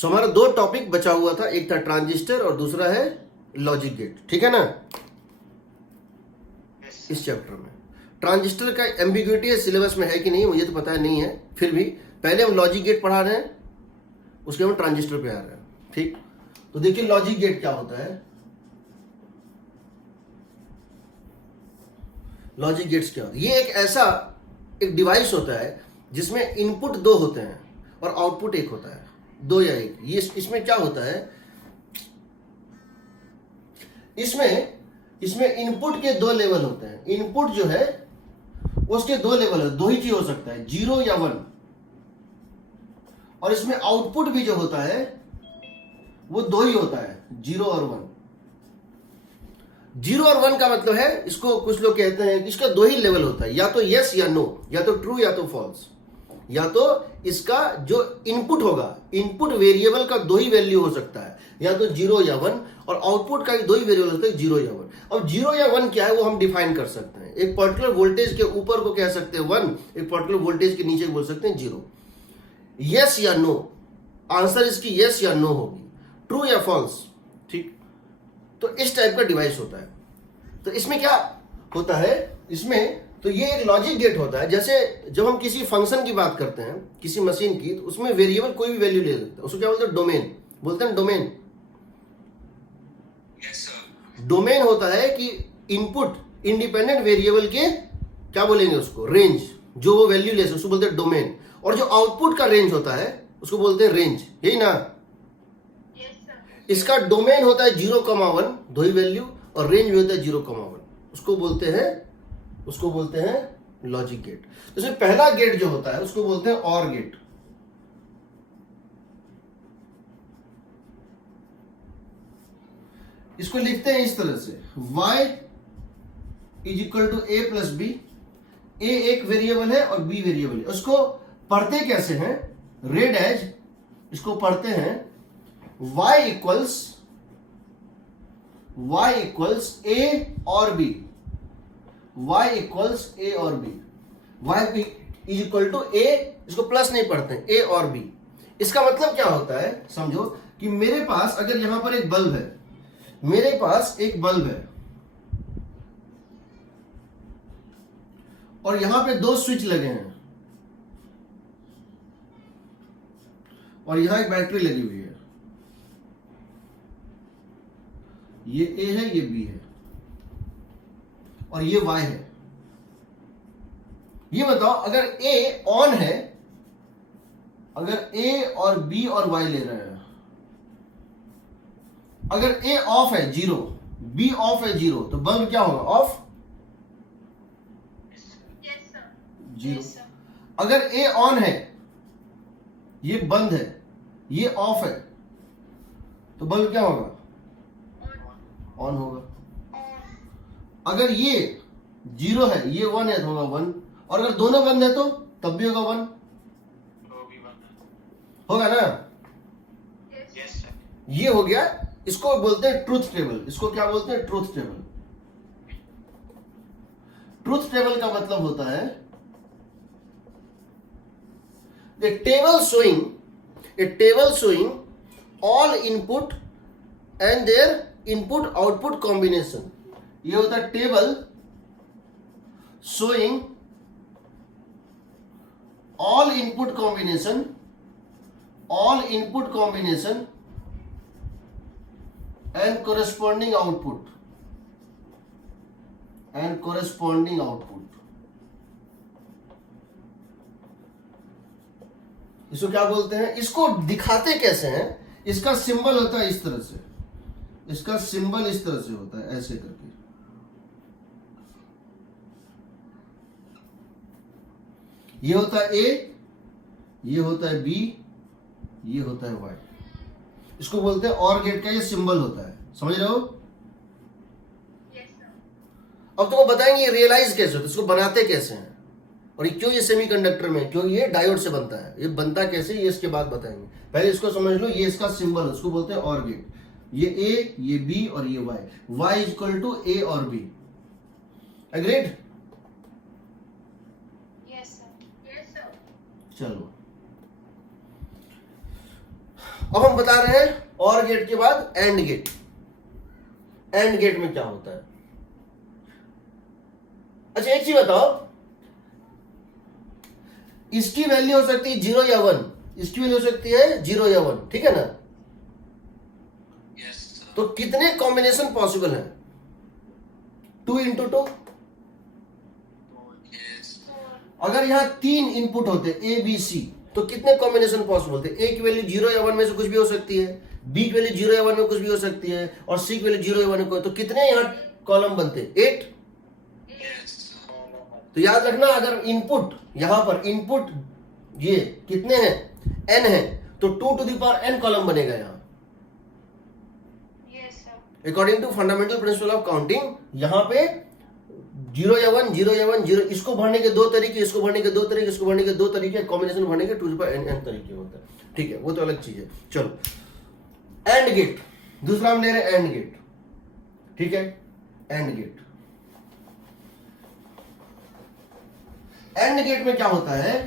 सो हमारा दो टॉपिक बचा हुआ था, एक था ट्रांजिस्टर और दूसरा है लॉजिक गेट, ठीक है ना। इस चैप्टर में ट्रांजिस्टर का एम्बिग्युइटी है, सिलेबस में है कि नहीं मुझे तो पता है नहीं है, फिर भी पहले हम लॉजिक गेट पढ़ा रहे हैं, उसके बाद ट्रांजिस्टर पे आ रहे हैं, ठीक। तो देखिए लॉजिक गेट क्या होता है। लॉजिक गेट्स क्या होता है, ये एक ऐसा एक डिवाइस होता है जिसमें इनपुट दो होते हैं और आउटपुट एक होता है, दो या एक। ये इसमें क्या होता है, इसमें इनपुट के दो लेवल होते हैं। इनपुट जो है उसके दो लेवल है, दो ही चीज हो सकता है, 0 या 1। और इसमें आउटपुट भी जो होता है वो दो ही होता है, 0 और 1। 0 और 1 का मतलब है, इसको कुछ लोग कहते हैं कि इसका दो ही लेवल होता है, या तो यस या नो, या तो ट्रू या तो फॉल्स। या तो इसका जो इनपुट होगा, इनपुट वेरिएबल का दो ही वैल्यू हो सकता है, या तो 0 या 1, और आउटपुट का भी दो ही वेरिएबल होता है, 0 या 1। अब 0 या 1 क्या है वो हम डिफाइन कर सकते हैं। एक पर्टिकुलर वोल्टेज के ऊपर को कह सकते हैं 1, एक पर्टिकुलर वोल्टेज के नीचे बोल सकते हैं 0। यस या नो, आंसर इसकी यस या नो होगी, ट्रू या फॉल्स, ठीक। तो इस टाइप का डिवाइस होता है। तो इसमें क्या होता है, इसमें तो ये एक लॉजिक गेट होता है। जैसे जब हम किसी फंक्शन की बात करते हैं, किसी मशीन की, तो उसमें वेरिएबल कोई भी वैल्यू ले सकता है, उसको क्या बोलते हैं, डोमेन बोलते हैं, डोमेन। डोमेन होता है कि इनपुट इंडिपेंडेंट वेरिएबल के क्या बोलेंगे उसको, रेंज, जो वो वैल्यू ले सकते उसको बोलते हैं डोमेन। और जो आउटपुट का रेंज होता है उसको बोलते हैं रेंज, यही ना। इसका डोमेन होता है 0,1, दो ही वैल्यू, और रेंज भी होता है 0,1, उसको बोलते हैं लॉजिक गेट। तो इसमें पहला गेट जो होता है उसको बोलते हैं और गेट। इसको लिखते हैं इस तरह से, y = a + b। a एक वेरिएबल है और b वेरिएबल है। उसको पढ़ते कैसे हैं, रेड एज, इसको पढ़ते हैं y = a और b, y = a और b, y = a, इसको प्लस नहीं पढ़ते हैं, a और b। इसका मतलब क्या होता है, समझो कि मेरे पास अगर यहां पर एक बल्ब है, मेरे पास एक बल्ब है और यहां पे दो स्विच लगे हैं और यहां एक बैटरी लगी हुई है, ये A है, ये B है, और ये Y है। ये बताओ, अगर A ऑन है, अगर A और B और Y ले रहे हैं, अगर A ऑफ है 0, B ऑफ है 0, तो बल्ब क्या होगा, ऑफ, 0। अगर A ऑन है, ये बंद है, ये ऑफ है, तो बल्ब क्या होगा, ऑन होगा। अगर ये 0 है, ये 1 है, तो होगा 1। और अगर दोनों बंद है तो तब भी होगा 1, होगा ना। ये हो गया, इसको बोलते हैं ट्रूथ टेबल। इसको क्या बोलते हैं, ट्रूथ टेबल। ट्रूथ टेबल का मतलब होता है a table showing all input and their input output combination। ये होता है table showing all input combination and corresponding output इसको क्या बोलते हैं, इसको दिखाते कैसे हैं, इसका सिंबल होता है इस तरह से, इसका सिंबल इस तरह से होता है, ऐसे करके। ये होता है A, ये होता है B, ये होता है Y। इसको बोलते हैं और गेट का ये सिंबल होता है, समझ रहे हो। अब तुमको बताएंगे ये रियलाइज कैसे होता है, इसको बनाते कैसे हैं, और क्यों ये सेमीकंडक्टर में, क्यों ये डायोड से बनता है, ये बनता कैसे, ये इसके बाद बताएंगे। पहले इसको समझ लो, ये इसका सिंबल है, उसको बोलते हैं और गेट। ये A, ये B और ये Y, Y = A और B। एग्रीड। चलो अब हम बता रहे हैं और गेट के बाद एंड गेट। एंड गेट में क्या होता है? अच्छा एक चीज बताओ, इसकी वैल्यू हो सकती है 0 या 1, इसकी वैल्यू हो सकती है 0 या 1, ठीक है ना? तो कितने कॉम्बिनेशन पॉसिबल है? 2 into 2। अगर यहां 3 इनपुट होते ए बी सी तो कितने कॉम्बिनेशन पॉसिबल थे? ए की वैल्यू 0 या 1 में से कुछ भी हो सकती है, बी की वैल्यू 0 या 1 में कुछ भी हो सकती है, और सी की वैल्यू 0 या 1 में कोई, तो कितने यहां कॉलम बनते? 8। तो याद रखना, अगर इनपुट यहां पर इनपुट ये कितने हैं? n है, तो 2 to the power n column बनेगा यहां। According to fundamental principle of counting, यहां पे 0 या 1, 0 या 1, 0, इसको भरने के 2 तरीके, इसको भरने के 2 तरीके, इसको भरने के 2 तरीके, कॉम्बिनेशन भरने के 2 to the power n तरीके होता है, ठीक है? वो तो अलग चीज है। चलो एंड गेट, दूसरा हम ले रहे हैं एंड गेट, ठीक है? एंड गेट, एंड गेट में क्या होता है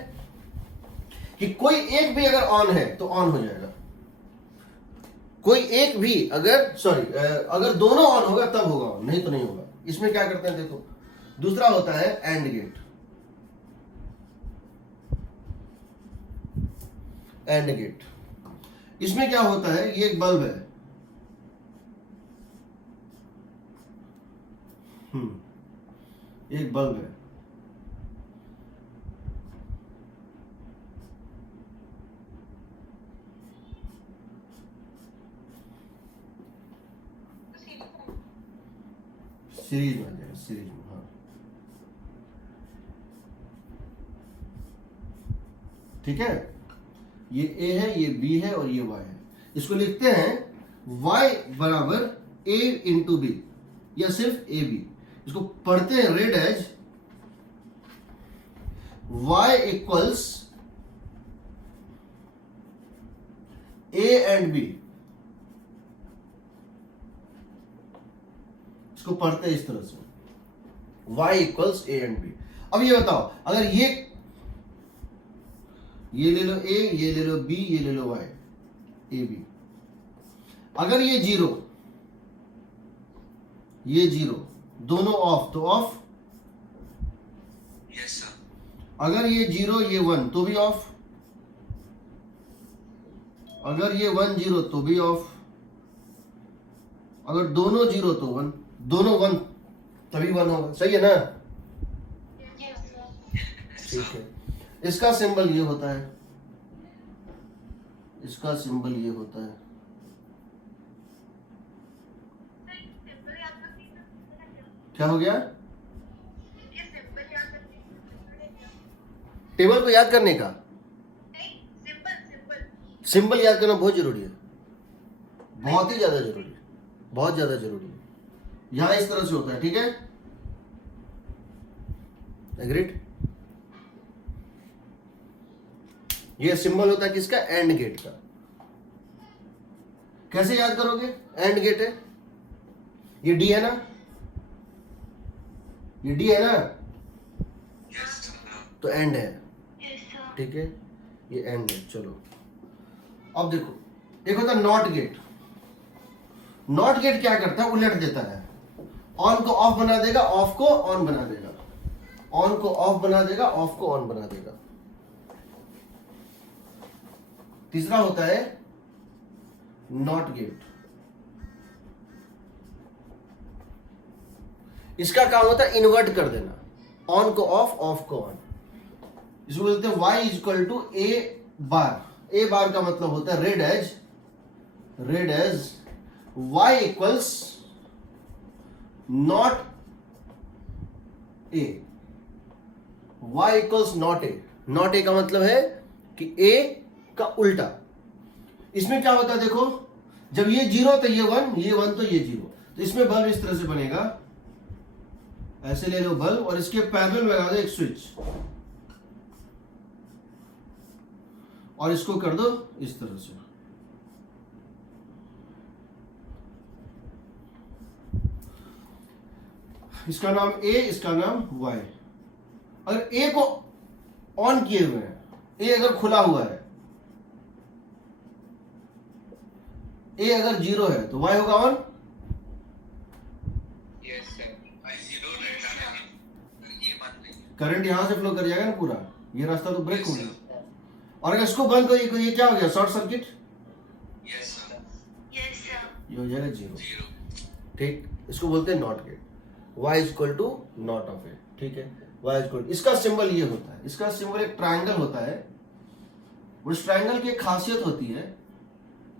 कि कोई एक भी अगर ऑन है तो ऑन हो जाएगा, कोई एक भी अगर दोनों ऑन होगा तब होगा, नहीं तो नहीं होगा। इसमें क्या करते हैं देखो, दूसरा होता है एंड गेट। एंड गेट, इसमें क्या होता है, ये एक बल्ब है, एक बल्ब है, सीरीज में आ जाएगा, सीरीज में, हाँ ठीक है? ये ए है, ये बी है और ये वाई है। इसको लिखते हैं y बराबर a इंटू बी, या सिर्फ ए बी। इसको पढ़ते हैं read as y equals a and b। इसको पढ़ते हैं इस तरह से, y equals a and b। अब ये बताओ, अगर ये ले लो a, ये ले लो b, ये ले लो y, a b। अगर ये 0, ये 0, दोनों ऑफ तो ऑफ। Yes sir. अगर ये 0 ये 1 तो भी ऑफ। अगर ये 1 0 तो भी ऑफ। अगर दोनों 0 तो 1, दोनों 1 तभी 1 होगा, सही है ना? ठीक है। इसका सिंबल ये होता है, इसका सिंबल ये होता है। क्या हो गया? टेबल को याद करने का सिंबल याद करना बहुत जरूरी है, बहुत ही ज्यादा जरूरी है, बहुत ज्यादा जरूरी है। यहां इस तरह से होता है, ठीक है? एग्रीड? ये सिंबल होता है किसका? एंड गेट का। कैसे याद करोगे? एंड गेट है, ये डी है ना, ये डी है ना, तो एंड है, ठीक है? ये एंड है। चलो अब देखो, एक होता है नॉट गेट। नॉट गेट क्या करता है? उलट देता है, ऑन को ऑफ बना देगा, ऑफ को ऑन बना देगा, ऑन को ऑफ बना देगा, ऑफ को ऑन बना देगा। तीसरा होता है नॉट गेट। इसका काम होता है इन्वर्ट कर देना, ऑन को ऑफ, ऑफ को ऑन। इसको बोलते हैं y is equal to A bar. A bar का मतलब होता है read as y equals not A. y equals not A. Not A का मतलब है कि a का उल्टा। इसमें क्या होता है देखो, जब ये 0 तो ये 1, ये 1 तो ये 0, तो इसमें बल्ब इस तरह से बनेगा। ऐसे ले लो बल्ब और इसके पैरेलल में लगा दो एक स्विच, और इसको कर दो इस तरह से। इसका नाम A, इसका नाम Y। अगर A को ऑन किए हुए हैं, A अगर खुला हुआ है, ए अगर 0 है तो y होगा ऑन। करंट यहां से फ्लो कर जाएगा ना पूरा, ये रास्ता तो ब्रेक हो गया। और अगर इसको बंद करिए, ये क्या हो गया, शॉर्ट सर्किट, ये हो जाएगा 0। ठीक, इसको बोलते हैं not gate. y equal to not of A. ठीक है, y इक्वल, इसका सिंबल ये होता है, इसका सिंबल एक ट्रायंगल होता है। उस ट्रायंगल की एक खासियत होती है,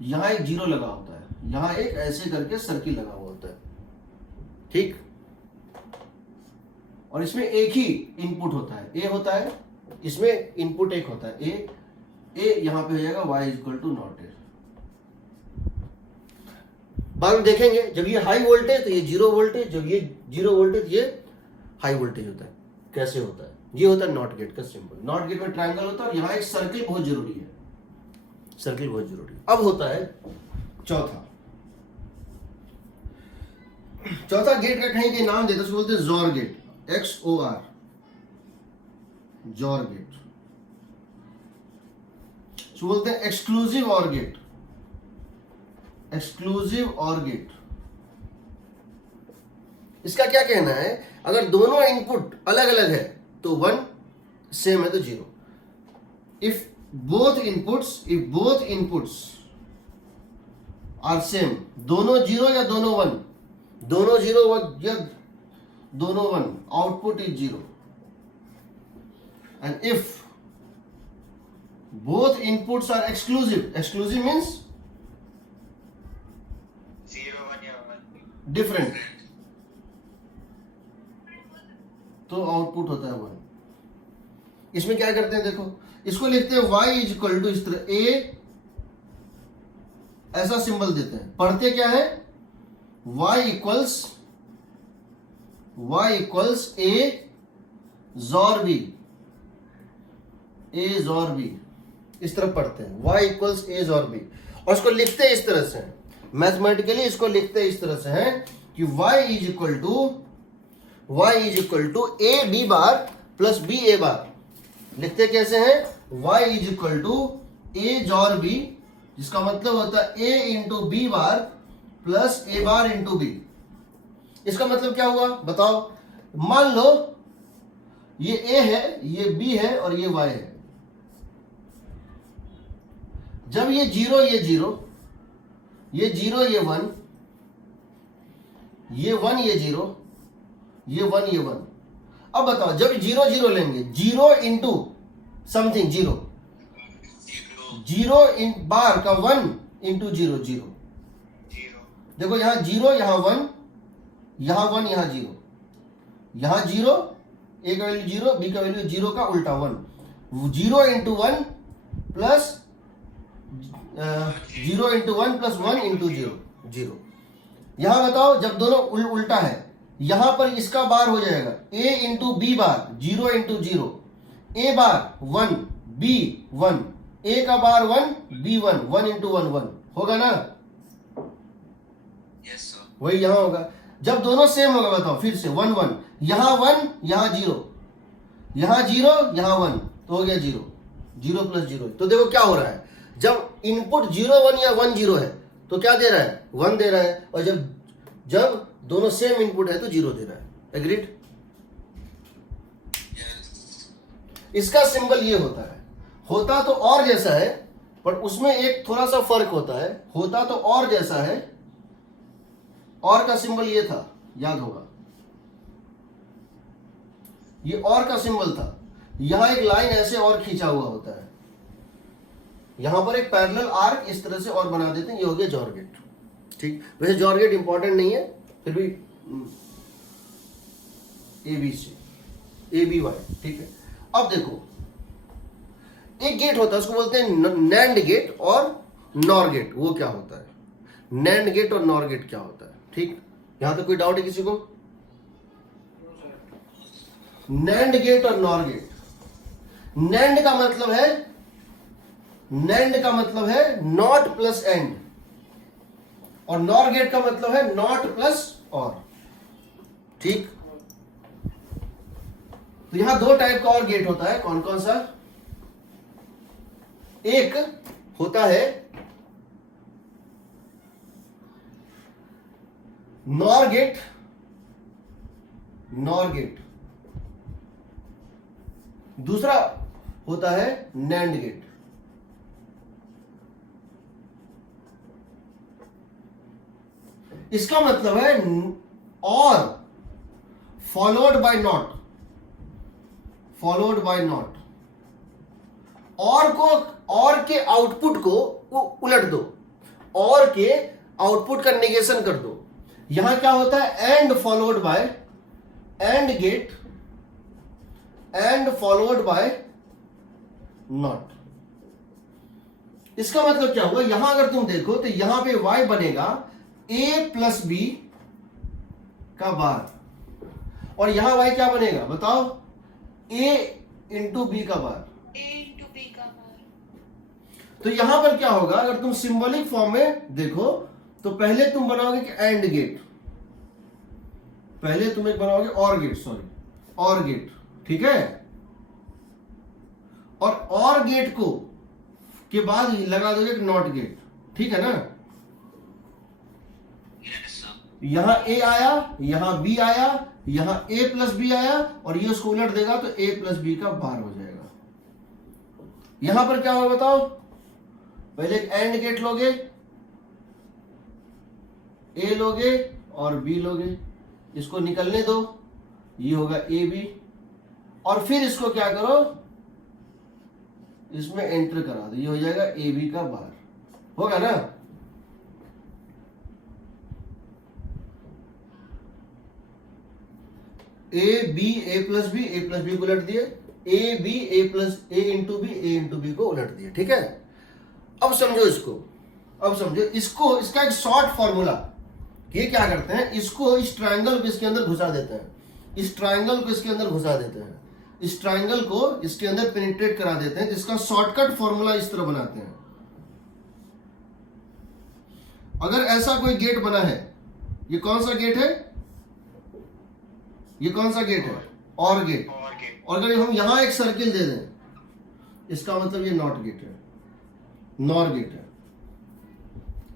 यहां एक 0 लगा होता है, यहां एक ऐसे करके सर्किल लगा हुआ होता है। ठीक, और इसमें एक ही इनपुट होता है, ए होता है, इसमें इनपुट एक होता है, ए यहां पे हो जाएगा y equal to not A. बाद में देखेंगे जब ये हाई वोल्टेज तो ये 0 वोल्टेज, जब ये 0 वोल्टेज ये हाई वोल्टेज होता है। कैसे होता है, ये होता है नॉट गेट का सिंबल। नॉट गेट में ट्रायंगल होता है और यहां एक सर्किल बहुत जरूरी है, सर्किल बहुत जरूरी है। अब होता है चौथा गेट का कहीं के नाम देते हैं, उसको बोलते हैं जोर गेट, XOR, जोर गेट। उसको बोलते हैं exclusive or gate, exclusive or gate. इसका क्या कहना है, अगर दोनों इनपुट अलग अलग है तो 1, सेम है तो 0। If both inputs are same, दोनों 0 या दोनों 1, दोनों 0 या दोनों 1, output is 0। And if both inputs are exclusive means different, तो आउटपुट होता है 1। इसमें क्या करते हैं, देखो इसको लिखते हैं y इज इक्वल टू, इस तरह a ऐसा सिंबल देते हैं, पढ़ते क्या है, y इक्वल्स a जोर b, इस तरह पढ़ते हैं, y इक्वल्स a जोर b। और इसको लिखते हैं इस तरह से, मैथमेटिकली इसको लिखते हैं इस तरह से है कि y is equal to a b bar plus b a bar. लिखते कैसे हैं, y is equal to a जोर b, जिसका मतलब होता है a into B bar plus a bar into b। इसका मतलब क्या हुआ बताओ, मान लो ये a है, ये b है और ये y है। जब ये 0 ये 0, ये 0 ये 1, ये 1 ये 0, ये 1 ये 1। अब बताओ जब 0 0 लेंगे, 0 इंटू समथिंग 0, 0 इन बार का 1 इंटू 0 0। देखो यहां 0 यहां 1, यहां 1 यहां 0, यहां 0, a का वैल्यू 0, b का वैल्यू 0 का उल्टा 1, 0 into 1 plus 0 into 1 plus 1 into 0। यहां बताओ जब दोनों उल्टा है, यहां पर इसका बार हो जाएगा a into B bar, 0 into 0, a bar 1 b 1, a का बार 1 b 1, 1 इंटू 1 1 होगा ना। yes, वही यहां होगा। जब दोनों सेम होगा बताओ फिर से 1 1, यहां 1 यहां 0, यहां 0 यहां 1, तो हो गया 0 0 प्लस 0। तो देखो क्या हो रहा है, जब इनपुट 0 1 या 1 0 है तो क्या दे रहा है, 1 दे रहा है, और जब दोनों सेम इनपुट है तो 0 दे रहा है। एग्रीड। इसका सिंबल ये होता है, होता तो और जैसा है पर उसमें एक थोड़ा सा फर्क होता है। होता तो और जैसा है, और का सिंबल ये था, याद होगा, ये और का सिंबल था। यहां एक लाइन ऐसे और खींचा हुआ होता है, यहां पर एक पैरेलल आर्क इस तरह से और बना देते हैं, ये हो गया जॉर गेट। ठीक, वैसे जॉर गेट इंपॉर्टेंट नहीं है, फिर भी ABY। ठीक है, अब देखो एक गेट होता है उसको बोलते हैं नैंड गेट और नॉर गेट। वो क्या होता है, नैंड गेट और नॉर गेट क्या होता है। ठीक, यहां तक कोई डाउट है किसी को? नैंड गेट और नॉर गेट, नैंड का मतलब है नॉट प्लस एंड, और नॉर गेट का मतलब है नॉट प्लस और। ठीक, तो यहां दो टाइप का और गेट होता है, कौन कौन सा? एक होता है नॉर गेट, नॉर गेट। दूसरा होता है नैंड गेट। इसका मतलब है और followed by not, followed by not. और को, और के आउटपुट को उलट दो, और के आउटपुट का नेगेशन कर दो। यहां क्या होता है, and followed by, and gate, and followed by not. इसका मतलब क्या हुआ, यहां अगर तुम देखो तो यहां पे y बनेगा a प्लस बी का बार, और यहां y क्या बनेगा बताओ, a इंटू बी का बार। तो यहां पर क्या होगा, अगर तुम सिंबॉलिक फॉर्म में देखो तो पहले तुम बनाओगे कि एंड गेट, पहले तुम एक बनाओगे और गेट, सॉरी और गेट, ठीक है। और गेट को के बाद लगा दोगे नॉट गेट, ठीक है ना। यहां a आया, यहां b आया, यहां a प्लस बी आया, और ये उसको उलट देगा तो a प्लस बी का बार हो जाएगा। यहां पर क्या होगा बताओ, पहले एक एंड गेट लोगे, a लोगे और b लोगे, इसको निकलने दो, ये होगा ए बी, और फिर इसको क्या करो, इसमें एंटर करा दो, ये हो जाएगा ए बी का बार, होगा ना। A B, A plus B को उलट दिए, A B, A plus A into B को उलट दिए, ठीक है। अब समझो इसको, अब समझो इसको, इसका एक शॉर्ट फॉर्मूला, ये क्या करते हैं, इसको इस ट्रायंगल को इसके अंदर घुसा देते हैं, इस ट्रायंगल को इसके अंदर घुसा देते हैं, इस ट्रायंगल को इसके अंदर पेनिट्रेट करा देते हैं, जिसका शॉर्टकट फॉर्मूला इस तरह बनाते हैं। अगर ऐसा कोई गेट बना है, ये कौन सा गेट है, ये कौन सा गेट है, और गेट, और अगर हम यहां एक सर्किल दे दें, इसका मतलब ये नॉट गेट है, नॉर गेट है,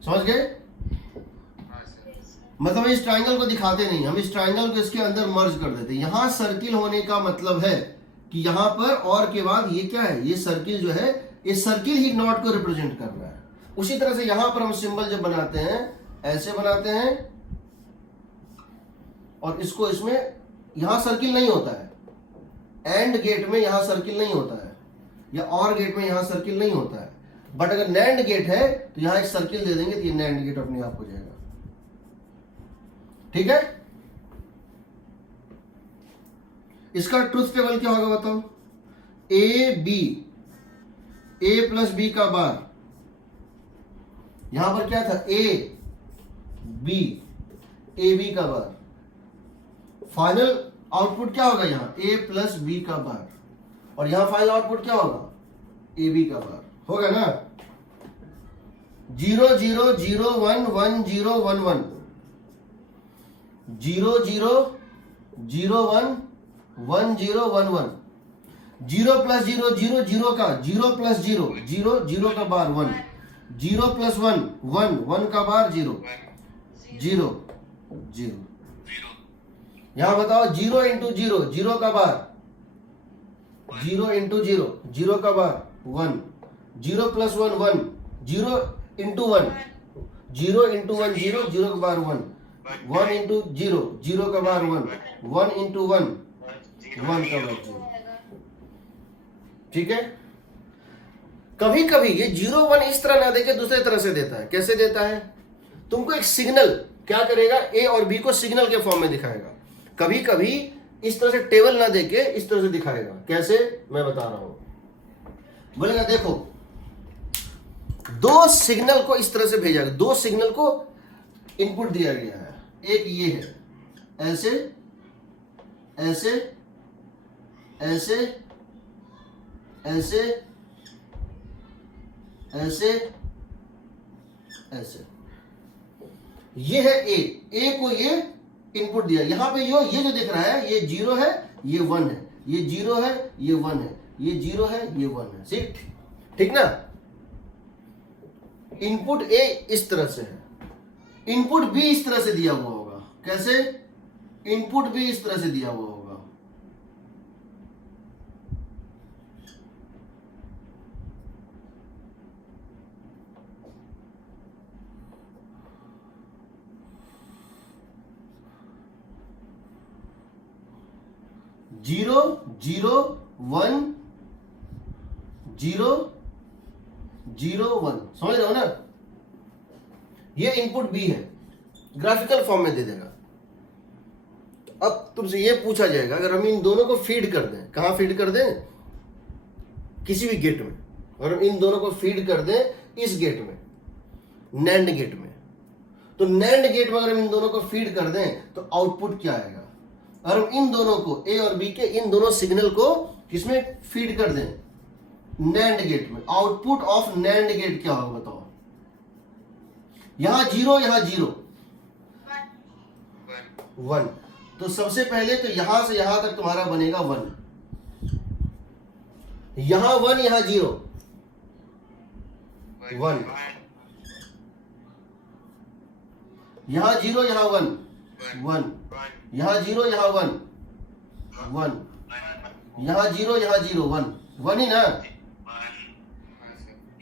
समझ गए। मतलब इस ट्रायंगल को दिखाते नहीं, हम इस ट्रायंगल को इसके अंदर मर्ज कर देते हैं। यहां सर्किल होने का मतलब है कि यहां पर और के बाद ये क्या है, ये सर्किल जो है, ये सर्किल ही नॉट को रिप्रेजेंट कर रहा है। उसी तरह से यहां पर हम सिंबल जब बनाते हैं, ऐसे बनाते हैं, और इसको इसमें, यहां सर्किल नहीं होता है, एंड गेट में यहां सर्किल नहीं होता है, या और गेट में यहां सर्किल नहीं होता है, बट अगर नैंड गेट है तो यहां एक सर्किल दे देंगे तो ये नैंड गेट अपने आप हो जाएगा, ठीक है। इसका ट्रुथ टेबल क्या होगा बताओ, A B, A plus B का बार, यहां पर क्या था, ए बी, ए बी का बार, फाइनल आउटपुट क्या होगा यहां, ए प्लस बी का बार, और यहां फाइनल आउटपुट क्या होगा, ए बी का बार, होगा ना। 0 0 0 1 1 0 1 1, 0 0 0 1 1 0 1 1, 0 प्लस 0 0 0 का, 0 प्लस 0 0 0 का बार 1, 0 प्लस 1 1 1 का बार 0 0 0। यहां बताओ 0 इंटू 0 0 का बार, 0 इंटू 0 0 का बार 1, 0 प्लस 1 1, 0 इंटू 1 0 इंटू 1 0 0 का बार 1, 1 इंटू 0 0 का बार 1, 1 इंटू 1 1 का बार 0, ठीक है। कभी कभी ये 0 1 इस तरह ना देके दूसरे तरह से देता है। कैसे देता है, तुमको एक सिग्नल क्या करेगा, ए और बी को सिग्नल के फॉर्म में दिखाएगा। कभी कभी इस तरह से टेबल ना देके इस तरह से दिखाएगा। कैसे, मैं बता रहा हूं। बोलेगा देखो, दो सिग्नल को इस तरह से भेजा गया, दो सिग्नल को इनपुट दिया गया है। एक ये है, ऐसे ऐसे ऐसे ऐसे ऐसे ऐसे, ये है ए को ये इनपुट दिया। यहां पे ये जो दिख रहा है, ये 0 है, ये 1 है, ये 0 है, ये 1 है, ये 0 है, ये 1 है, ठीक ना। इनपुट ए इस तरह से है, इनपुट बी इस तरह से दिया हुआ होगा, कैसे? इनपुट भी इस तरह से दिया हुआ होगा, zero zero one zero zero one, समझ रहे हो ना? ये इनपुट बी है, ग्राफिकल फॉर्म में दे देगा। अब तुमसे ये पूछा जाएगा, अगर हम इन दोनों को फीड कर दें, कहां फीड कर दें? किसी भी गेट में। और हम इन दोनों को फीड कर दें इस गेट में, नैंड गेट में, तो नैंड गेट में अगर हम इन दोनों को फीड कर दें तो आउटपुट क्या आएगा? और हम इन दोनों को, ए और बी के इन दोनों सिग्नल को किसमें फीड कर दें? नैंड गेट में। आउटपुट ऑफ नैंड गेट क्या होगा बताओ? यहां जीरो, यहां जीरो, वन। तो सबसे पहले तो यहां से यहां तक तुम्हारा बनेगा वन, यहां वन, यहां जीरो, वन, यहां जीरो, यहां वन, वन, यहां जीरो, यहां वन, वन, यहां जीरो, यहां जीरो, वन, वन ही ना?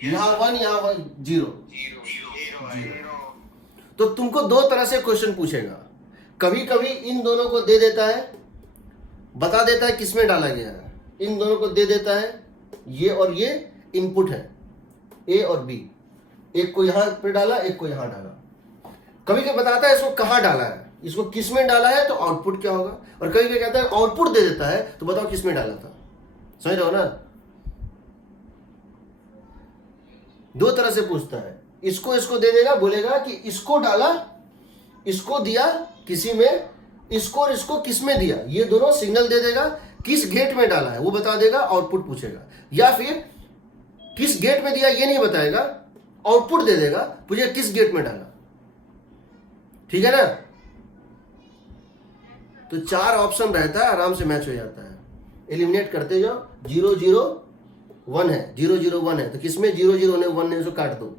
यहां वन, यहां वन, जीरो, जीरो। तो तुमको दो तरह से क्वेश्चन पूछेगा। कभी कभी इन दोनों को दे देता है, बता देता है किसमें डाला गया है, इन दोनों को दे देता है, ये और ये इनपुट है, ए और बी, एक को यहां पे डाला, एक को यहां डाला। कभी कभी बताता है इसको कहां डाला है, इसको किसमें डाला है, तो आउटपुट क्या होगा। और कभी कभी कहता है आउटपुट दे देता है, तो बताओ किसमें डाला था। समझ रहे हो ना? दो तरह से पूछता है। इसको दे देगा, बोलेगा कि इसको डाला, इसको दिया किसी में, इसको और इसको किस में दिया, ये दोनों सिग्नल दे देगा। किस गेट में डाला है वो बता देगा, आउटपुट पूछेगा। या फिर किस गेट में दिया ये नहीं बताएगा, आउटपुट दे देगा, पूछेगा किस गेट में डाला। ठीक है ना? तो चार ऑप्शन रहता है, आराम से मैच हो जाता है। एलिमिनेट करते जाओ। जीरो जीरो वन है, जीरो जीरो वन है, तो किसमें जीरो जीरो ने वन ने उसको काट दो।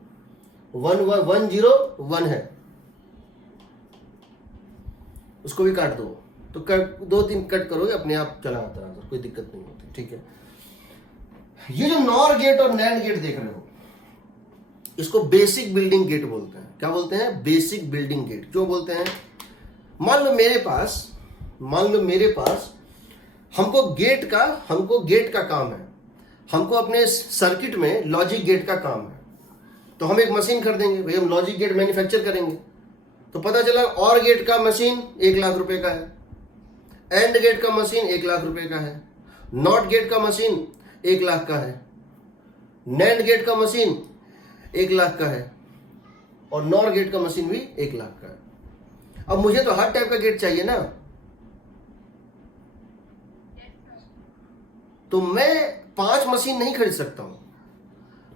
One one one zero one है, उसको भी काट दो। तो कट, दो तीन कट करोगे अपने आप चला आता है, कोई दिक्कत नहीं होती। ठीक है? ये जो नॉर गेट और नैंड गेट देख रहे हो, इसको बेसिक बिल्डिंग गेट बोलते हैं। क्या बोलते हैं? Basic building gate. क्यों बोलते हैं? मान लो मेरे पास हमको गेट का काम है, हमको अपने सर्किट में लॉजिक गेट का काम है। तो हम एक मशीन खरीदेंगे, भाई हम लॉजिक गेट मैन्युफैक्चर करेंगे। तो पता चला और गेट का मशीन 1 लाख रुपए का है, एंड गेट का मशीन 1 लाख रुपए का है, नॉट गेट का मशीन 1 लाख का है, नैंड गेट का मशीन 1 लाख का है, और नॉर गेट का मशीन भी 1 लाख का है। अब मुझे तो हर टाइप का गेट चाहिए ना, तो मैं 5 मशीन नहीं खरीद सकता हूं।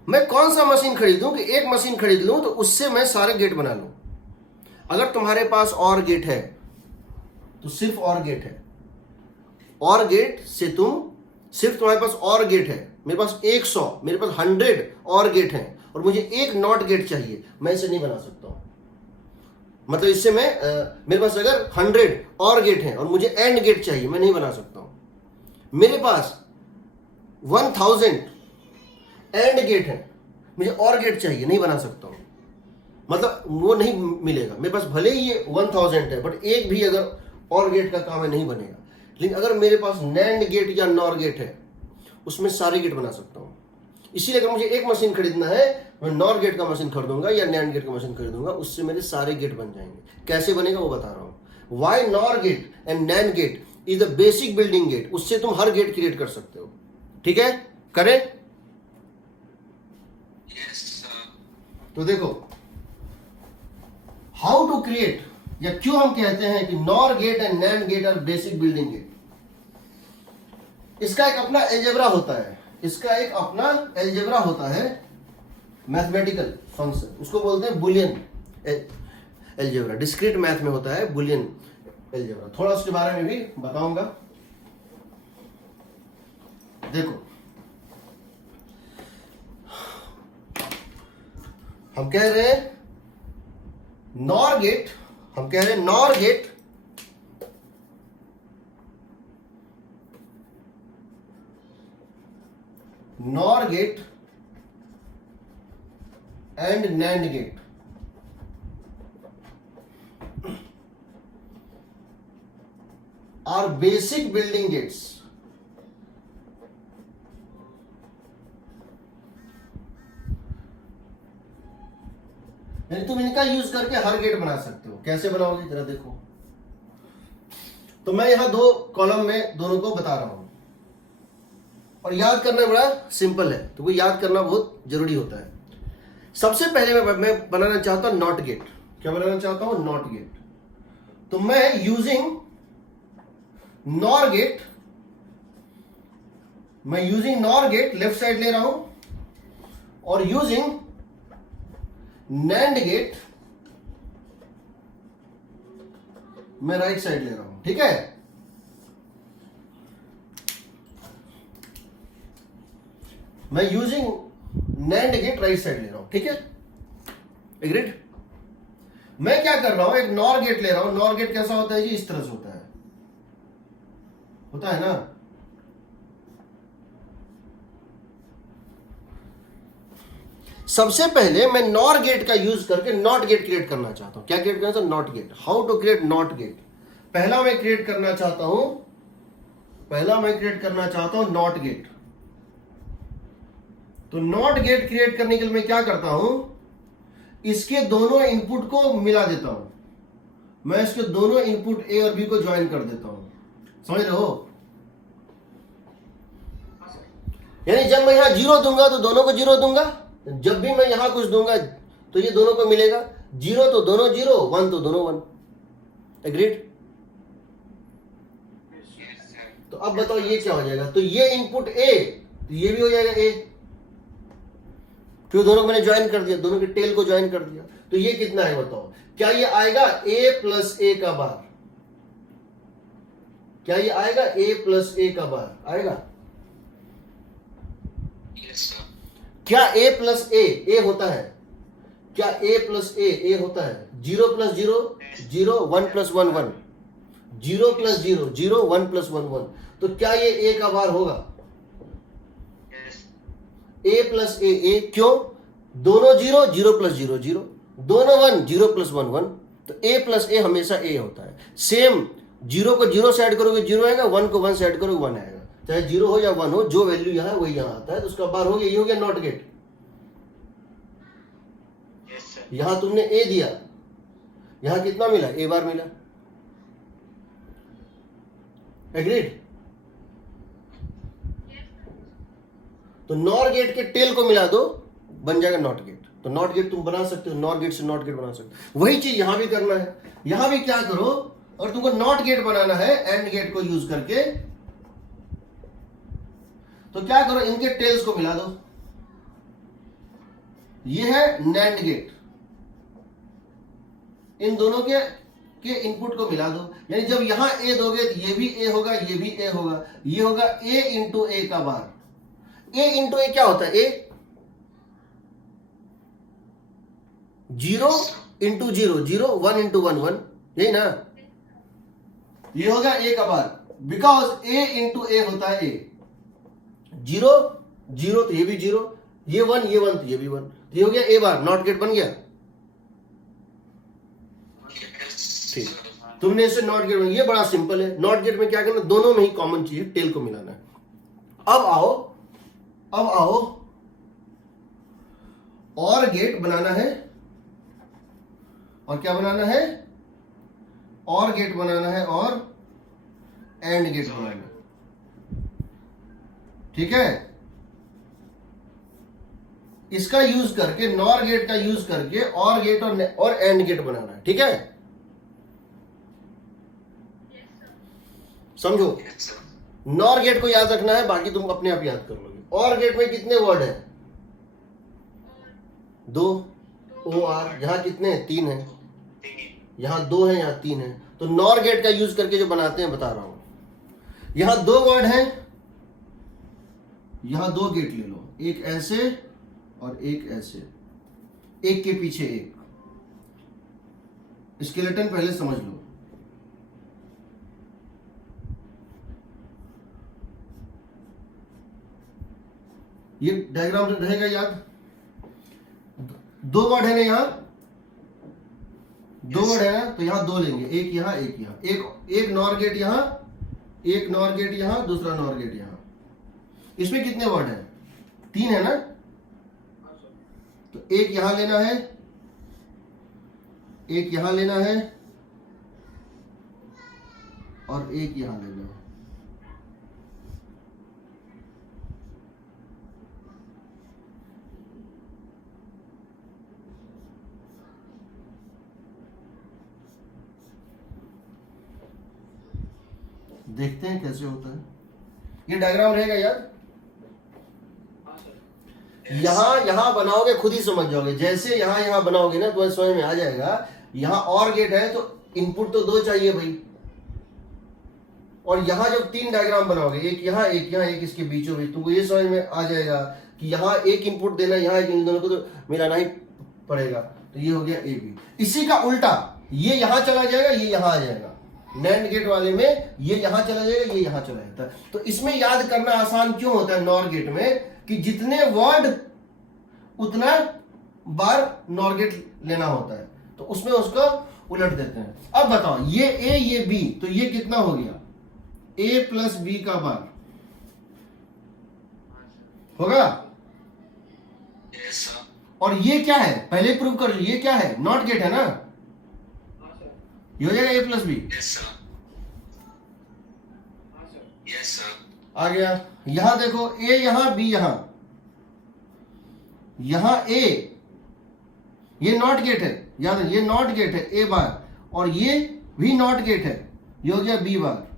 मैं कौन सा मशीन खरीदूं कि एक मशीन खरीद लूं तो उससे मैं सारे गेट बना लूं। अगर तुम्हारे पास और गेट है तो सिर्फ और गेट है, और गेट से तुम सिर्फ तुम्हारे पास और गेट है, मेरे पास 100, मेरे पास 100 और गेट हैं, और मुझे एक नॉट गेट चाहिए, मैं इसे नहीं बना सकता हूं। मतलब इससे मैं मेरे पास अगर 100 और गेट हैं और मुझे एंड गेट चाहिए, मैं नहीं बना सकता हूं। मेरे पास 1000 एंड गेट है, मुझे और गेट चाहिए, नहीं बना सकता हूं। मतलब वो नहीं मिलेगा। मेरे पास भले ही ये 1000 है, बट एक भी अगर और गेट का काम है नहीं बनेगा। लेकिन अगर मेरे पास नैंड गेट या नॉर गेट है, उसमें सारे गेट बना सकता हूं। इसीलिए अगर मुझे एक मशीन खरीदना है, मैं नॉर गेट का मशीन खरीदूंगा या नैंड गेट का मशीन खरीदूंगा, उससे मेरे सारे गेट बन जाएंगे। कैसे बनेगा वो बता रहा हूं। Why nor gate and nand gate is the basic building gate. उससे तुम हर गेट क्रिएट कर सकते हो। ठीक है? करें? तो देखो, हाउ टू क्रिएट, या क्यों हम कहते हैं कि nor gate and nand gate are basic building gate. इसका एक अपना एल्जेब्रा होता है, इसका एक अपना एल्जेब्रा होता है, मैथमेटिकल फंक्शन, उसको बोलते हैं बुलियन एल्जेब्रा। डिस्क्रीट मैथ में होता है बुलियन एल्जेब्रा। थोड़ा उसके बारे में भी बताऊंगा। देखो, हम कह रहे हैं nor gate, nor gate and nand gate are basic building gates. यानी तुम इनका यूज करके हर गेट बना सकते हो। कैसे बनाओगे जरा देखो। तो मैं यहां दो कॉलम में दोनों को बता रहा हूं और याद करना बड़ा सिंपल है, तो वो याद करना बहुत जरूरी होता है। सबसे पहले मैं बनाना चाहता हूं नॉट गेट। क्या बनाना चाहता हूं? Not gate. तो मैं using nor gate, left side ले रहा हूं और यूजिंग नैंड गेट मैं राइट साइड ले रहा हूं। ठीक है, मैं using nand gate right side ले रहा हूं। ठीक है, एग्रीड। मैं क्या कर रहा हूं, एक नॉर गेट ले रहा हूं। नॉर गेट कैसा होता है जी? इस तरह से होता है ना। सबसे पहले मैं नॉर गेट का यूज करके नॉट गेट क्रिएट करना चाहता हूं। क्या क्रिएट करना? Not gate. How to create not gate? पहला मैं क्रिएट करना चाहता हूं नॉट गेट। तो नॉट गेट क्रिएट करने के लिए मैं क्या करता हूं, इसके दोनों इनपुट को मिला देता हूं। मैं इसके दोनों इनपुट ए और बी को ज्वाइन कर देता हूं। समझ रहे हो? यानी जब मैं यहां 0 दूंगा तो दोनों को 0 दूंगा, जब भी मैं यहां कुछ दूंगा तो ये दोनों को मिलेगा। 0 तो दोनों 0, 1 तो दोनों 1। एग्रीड? तो अब बताओ ये क्या हो जाएगा? तो ये इनपुट ए, तो ये भी हो जाएगा ए, क्यों? दोनों को मैंने ज्वाइन कर दिया, दोनों के टेल को ज्वाइन कर दिया। तो ये कितना है बताओ? क्या ये आएगा ए प्लस ए का बार? क्या ये आएगा ए प्लस ए का बार? आएगा? क्या ए प्लस ए होता है? क्या ए प्लस ए होता है? 0 प्लस 0 0, 1 प्लस 1 1, 0 प्लस 0 0, 1 प्लस 1 1। तो क्या ये ए का बार होगा? ए प्लस ए। क्यों? दोनों 0, 0 प्लस 0 0, दोनों 1, 0 प्लस 1 1। तो ए प्लस ए हमेशा ए होता है। सेम 0 को 0 से ऐड करोगे 0 आएगा, 1 को 1 से ऐड करोगे 1 आएगा। चाहे 0 हो या 1 हो, जो वैल्यू यहां है वही यहां आता है। तो उसका बार हो गया, ये हो गया नॉट गेट। यहां तुमने ए दिया, यहां कितना मिला? ए बार मिला। एग्रीड? तो नॉर गेट के टेल को मिला दो, बन जाएगा नॉट गेट। तो नॉट गेट तुम बना सकते हो, नॉर गेट से नॉट गेट बना सकते हो। वही चीज यहां भी करना है। यहां भी क्या करो, और तुमको नॉट गेट बनाना है एंड गेट को यूज करके, तो क्या करो, इनके टेल्स को मिला दो। ये है नैंड गेट, इन दोनों के इनपुट को मिला दो। यानी जब यहां ए दोगे तो ये भी ए होगा, ये भी ए होगा। ये होगा ए इंटू ए का बार। ए इंटू ए क्या होता है? ए 0 इंटू 0 0, 1 इंटू 1 1, यही ना? ये होगा ए का बार, बिकॉज ए इंटू ए होता है ए। 0 0 तो ये भी 0, ये 1 ये 1 तो ये भी 1। तो ये हो गया ए बार, नॉट गेट बन गया। ठीक, तुमने इसे नॉट गेट में, ये बड़ा सिंपल है। नॉट गेट में क्या करना, दोनों में ही कॉमन चीज है, टेल को मिलाना है। अब आओ और गेट बनाना है। और क्या बनाना है? और गेट बनाना है और एंड गेट बनाना है। ठीक है, इसका यूज करके, नॉर गेट का यूज करके और गेट और एंड गेट बनाना है। ठीक है, समझो। नॉर गेट को याद रखना है, बाकी तुम अपने आप याद कर लोगे। और गेट में कितने वर्ड है? 2 ओ आर। यहां कितने हैं? 3 है। यहां 2 है, यहां 3 है। तो नॉर गेट का यूज करके जो बनाते हैं बता रहा हूं। यहां 2 वर्ड है, यहां 2 गेट ले लो, एक ऐसे और एक ऐसे, एक के पीछे एक। स्केलेटन पहले समझ लो। ये डायग्राम रहेगा याद, दो वर्ड है ना यहाँ, दो वर्ड है ना, तो यहाँ दो लेंगे, एक यहाँ एक यहाँ, एक नॉर गेट यहाँ, एक नॉर गेट यहाँ, दूसरा नॉर गेट यहाँ। इसमें कितने वर्ड है? 3 है ना, तो एक यहां लेना है, एक यहां लेना है और एक यहां लेना है। देखते हैं कैसे होता है। ये डायग्राम रहेगा याद, यहां बनाओगे खुद ही समझ जाओगे। जैसे यहां बनाओगे ना तो समझ में आ जाएगा। यहां और गेट है तो इनपुट तो 2 चाहिए भाई, और यहां जब 3 डायग्राम बनाओगे, एक यहां एक यहां एक इसके बीचों बीच, तुमको ये समझ में आ जाएगा कि यहां एक इनपुट देना, यहां एक, इन दोनों को तो मिलाना ही पड़ेगा। तो ये हो गया ए बी। इसी का उल्टा, ये यहां चला जाएगा, ये यहां आ जाएगा। नैंड गेट वाले में ये यहां चला जाएगा, ये यहां चला जाता है। तो इसमें याद करना आसान क्यों होता है नॉर गेट में, कि जितने वर्ड उतना बार नॉर गेट लेना होता है, तो उसमें उसको उलट देते हैं। अब बताओ, ये ए ये बी, तो ये कितना हो गया? ए प्लस बी का बार होगा। और ये क्या है पहले प्रूव कर लो, ये क्या है? नॉट गेट है ना, ये हो जाएगा ए प्लस बी। आ गया। यहां देखो, ए यहां बी यहां, यहां ए, ये नॉट गेट है, याद है ये नॉट गेट है ए बार, और ये भी नॉट गेट है, ये हो गया बी बार।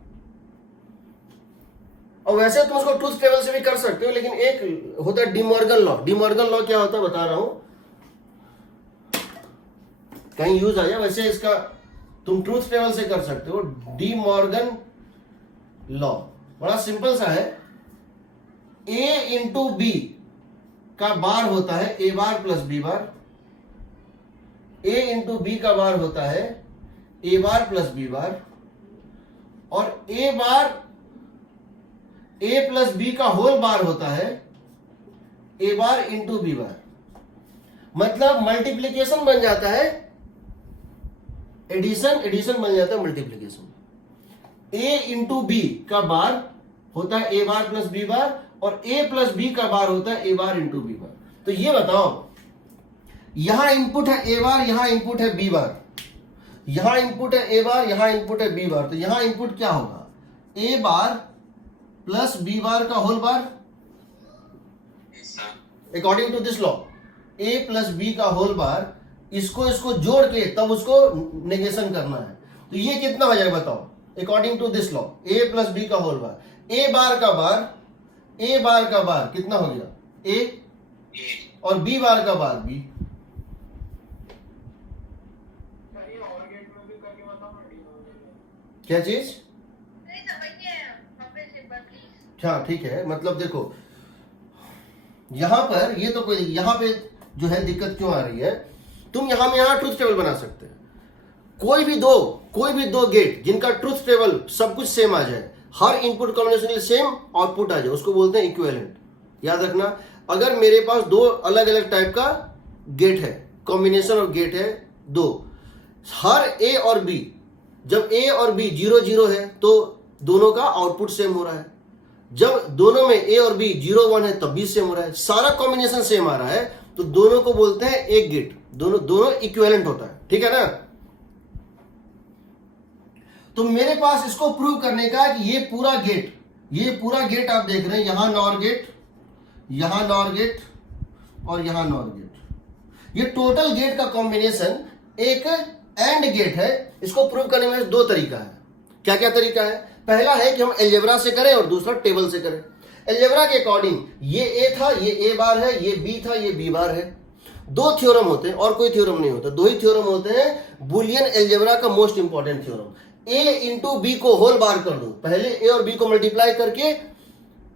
और वैसे तुम उसको ट्रूथ टेबल से भी कर सकते हो, लेकिन एक होता है डिमॉर्गन लॉ। डिमॉर्गन लॉ क्या होता है बता रहा हूं, कहीं यूज आया। वैसे इसका तुम ट्रूथ टेबल से कर सकते हो। डिमॉर्गन लॉ बड़ा सिंपल सा है। ए इंटू बी का बार होता है ए बार प्लस बी बार, ए इंटू बी का बार होता है ए बार प्लस बी बार, और ए बार ए प्लस बी का होल बार होता है ए बार इंटू बी बार। मतलब मल्टीप्लीकेशन बन जाता है एडिशन, एडिशन बन जाता है मल्टीप्लीकेशन। ए इंटू बी का बार होता है ए बार प्लस बी बार, और ए प्लस बी का बार होता है ए बार इंटू बी बार। तो ये बताओ, यहां इनपुट है ए बार, यहां इनपुट है बी बार, यहां इनपुट है ए बार, यहां इनपुट है बी बार, तो यहां इनपुट क्या होगा? ए बार प्लस बी बार का whole bar, according to this law A plus B का होल बार, इसको जोड़ के तब उसको नेगेशन करना है। तो ये कितना हो जाएगा बताओ, according to this law A plus B का होल बार, ए बार का बार, ए बार का बार कितना हो गया? ए, और बी बार का बार बी। क्या चीज? हाँ ठीक है। मतलब देखो यहां पर ये तो कोई, यहां पे जो है दिक्कत क्यों आ रही है, तुम यहां ट्रूथ टेबल बना सकते हैं। कोई भी दो गेट जिनका ट्रूथ टेबल सब कुछ सेम आ जाए, हर इनपुट कॉम्बिनेशन सेम आउटपुट आ जाए, उसको बोलते हैं इक्विवेलेंट। याद रखना, अगर मेरे पास 2 अलग अलग टाइप का गेट है, कॉम्बिनेशन ऑफ गेट है 2, हर ए और बी, जब ए और बी 0-0 है तो दोनों का आउटपुट सेम हो रहा है। जब दोनों में ए और बी 0-1 है तब भी सेम हो रहा है, सारा कॉम्बिनेशन सेम आ रहा है, तो दोनों को बोलते हैं एक गेट, दोनों इक्विवेलेंट होता है। ठीक है ना? तो मेरे पास इसको प्रूव करने का कि ये पूरा गेट आप देख रहे हैं, यहां नॉर गेट, यहां नॉर गेट और यहां नॉर गेट, ये टोटल गेट का कॉम्बिनेशन एक एंड गेट है। इसको प्रूव करने में 2 तरीका है। क्या क्या तरीका है? पहला है कि हम अलजेब्रा से करें और दूसरा टेबल से करें। अलजेब्रा के अकॉर्डिंग ये ए था, ये ए बार है, ये बी था, ये बी बार है। 2 थ्योरम होते हैं और कोई थ्योरम नहीं होता, 2 ही थ्योरम होते हैं बुलियन अलजेब्रा का मोस्ट इंपॉर्टेंट थ्योरम। ए इंटू बी को होल बार कर दो, पहले ए और बी को मल्टीप्लाई करके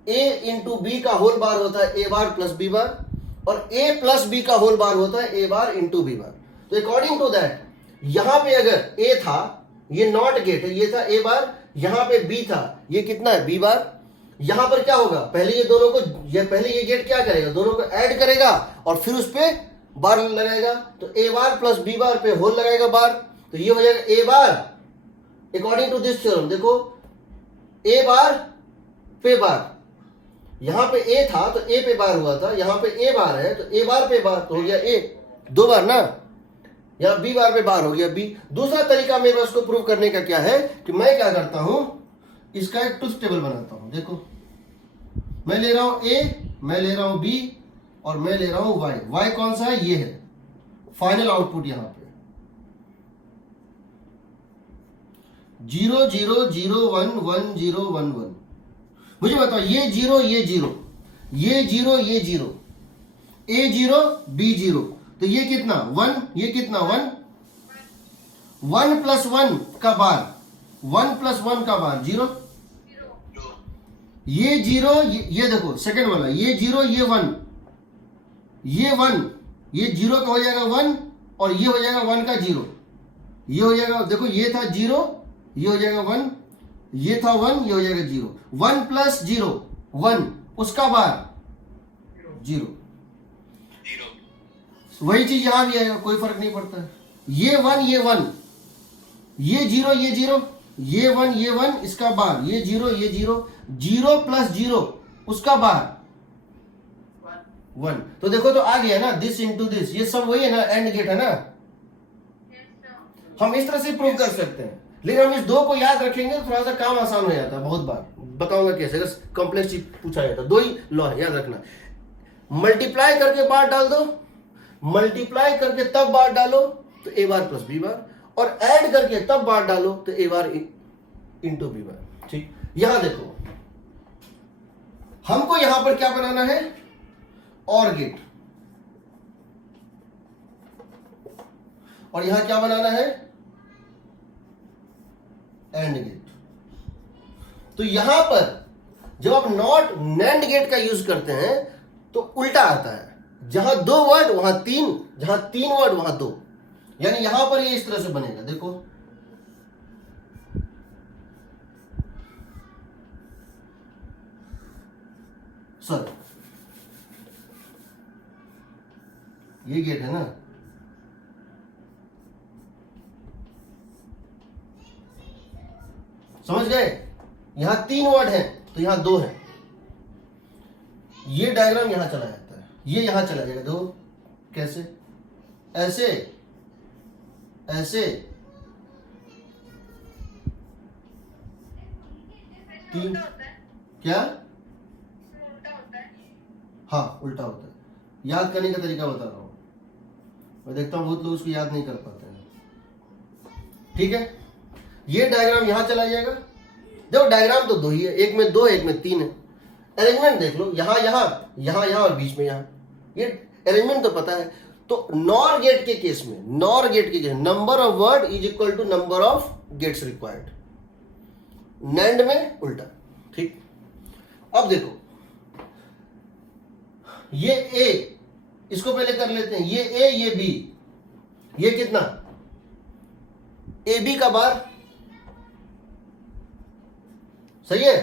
ए इंटू बी का होल बार होता है ए बार प्लस बी बार, और ए प्लस बी का होल बार होता है ए बार इंटू बी बार। तो अकॉर्डिंग टू दैट यहां पे अगर ए था, ये नॉट गेट है, ये था ए बार, यहां पे बी था, ये कितना है बी बार, यहां पर क्या होगा, पहले ये दोनों को, पहले ये गेट क्या करेगा, दोनों को ऐड करेगा और फिर उस पे बार लगाएगा, तो ए बार प्लस बी बार पे होल लगाएगा बार, तो ये हो जाएगा ए बार अकॉर्डिंग टू दिस थ्योरम। देखो ए बार पे बार, यहां पे ए था तो ए पे बार हुआ था, यहां पे ए बार है तो ए बार पे बार, तो हो गया ए, दो बार ना, यहां बी बार पे बार हो गया बी। दूसरा तरीका मेरे पास को प्रूव करने का क्या है कि मैं क्या करता हूं, इसका एक ट्रुथ टेबल बनाता हूं। देखो मैं ले रहा हूं ए, मैं ले रहा हूं बी और मैं ले रहा हूं वाई। वाई कौन सा है, ये है फाइनल आउटपुट, यहां पे 0 0 0 1 1 0 1 1। मुझे बताओ ये जीरो ये जीरो, ये जीरो ये जीरो, ए जीरो बी जीरो, तो ये कितना 1, ये कितना 1, 1 प्लस 1 का बार, 1 प्लस 1 का बार 0, ये जीरो ये देखो सेकंड वाला, ये जीरो ये 1, ये 1, ये जीरो का हो जाएगा 1 और ये हो जाएगा 1 का 0, ये हो जाएगा, देखो ये था 0, ये हो जाएगा 1, ये था 1, ये हो जाएगा 0, 1 प्लस 0 1, उसका बार 0, वही चीज यहां भी आएगा, कोई फर्क नहीं पड़ता है, ये 1 ये 1, ये 0 ये 0, ये 1 ये 1, इसका बार, ये 0 ये 0, 0 प्लस 0 उसका बार 1। तो देखो तो आ गया ना, दिस इंटू दिस, ये सब वही है ना, एंड गेट है ना। हम इस तरह से प्रूव कर सकते हैं, लेकिन हम इस दो को याद रखेंगे तो थोड़ा सा काम आसान हो जाता है। बहुत बार बताऊंगा कैसे, अगर कॉम्प्लेक्स चीज पूछा जाता है, दो ही लॉ है याद रखना, मल्टीप्लाई करके बार डाल दो, मल्टीप्लाई करके तब बार डालो तो ए बार प्लस बी बार, और ऐड करके तब बार डालो तो ए बार इंटू बी बार। ठीक, यहां देखो हमको यहां पर क्या बनाना है, और गेट, और यहां क्या बनाना है, एंड गेट। तो यहां पर जब आप नॉट नैंड गेट का यूज करते हैं तो उल्टा आता है, जहां 2 वर्ड वहां 3, जहां 3 वर्ड वहां 2, यानी यहां पर ये इस तरह से बनेगा। देखो सर ये गेट है ना, समझ गए, यहां 3 वर्ड है तो यहां 2 है, ये डायग्राम यहां चला जाता है, ये यहां चला जाएगा, दो कैसे, ऐसे ऐसे 3, क्या, हाँ उल्टा होता है, याद करने का तरीका बता रहा हूं, मैं देखता हूं बहुत लोग उसको याद नहीं कर पाते हैं। ठीक है, ये डायग्राम यहां चला जाएगा, देखो डायग्राम तो दो ही है, एक में 2 एक में 3 है, अरेंजमेंट देख लो, यहां यहां यहां यहां और बीच में यहां, ये अरेंजमेंट तो पता है। तो नॉर गेट के केस में, नॉर गेट के case number of word is equal to number of gates required, nand में उल्टा। ठीक, अब देखो ये ए, इसको पहले कर लेते हैं, ये ए ये बी, ये कितना, ए बी का बार, सही है,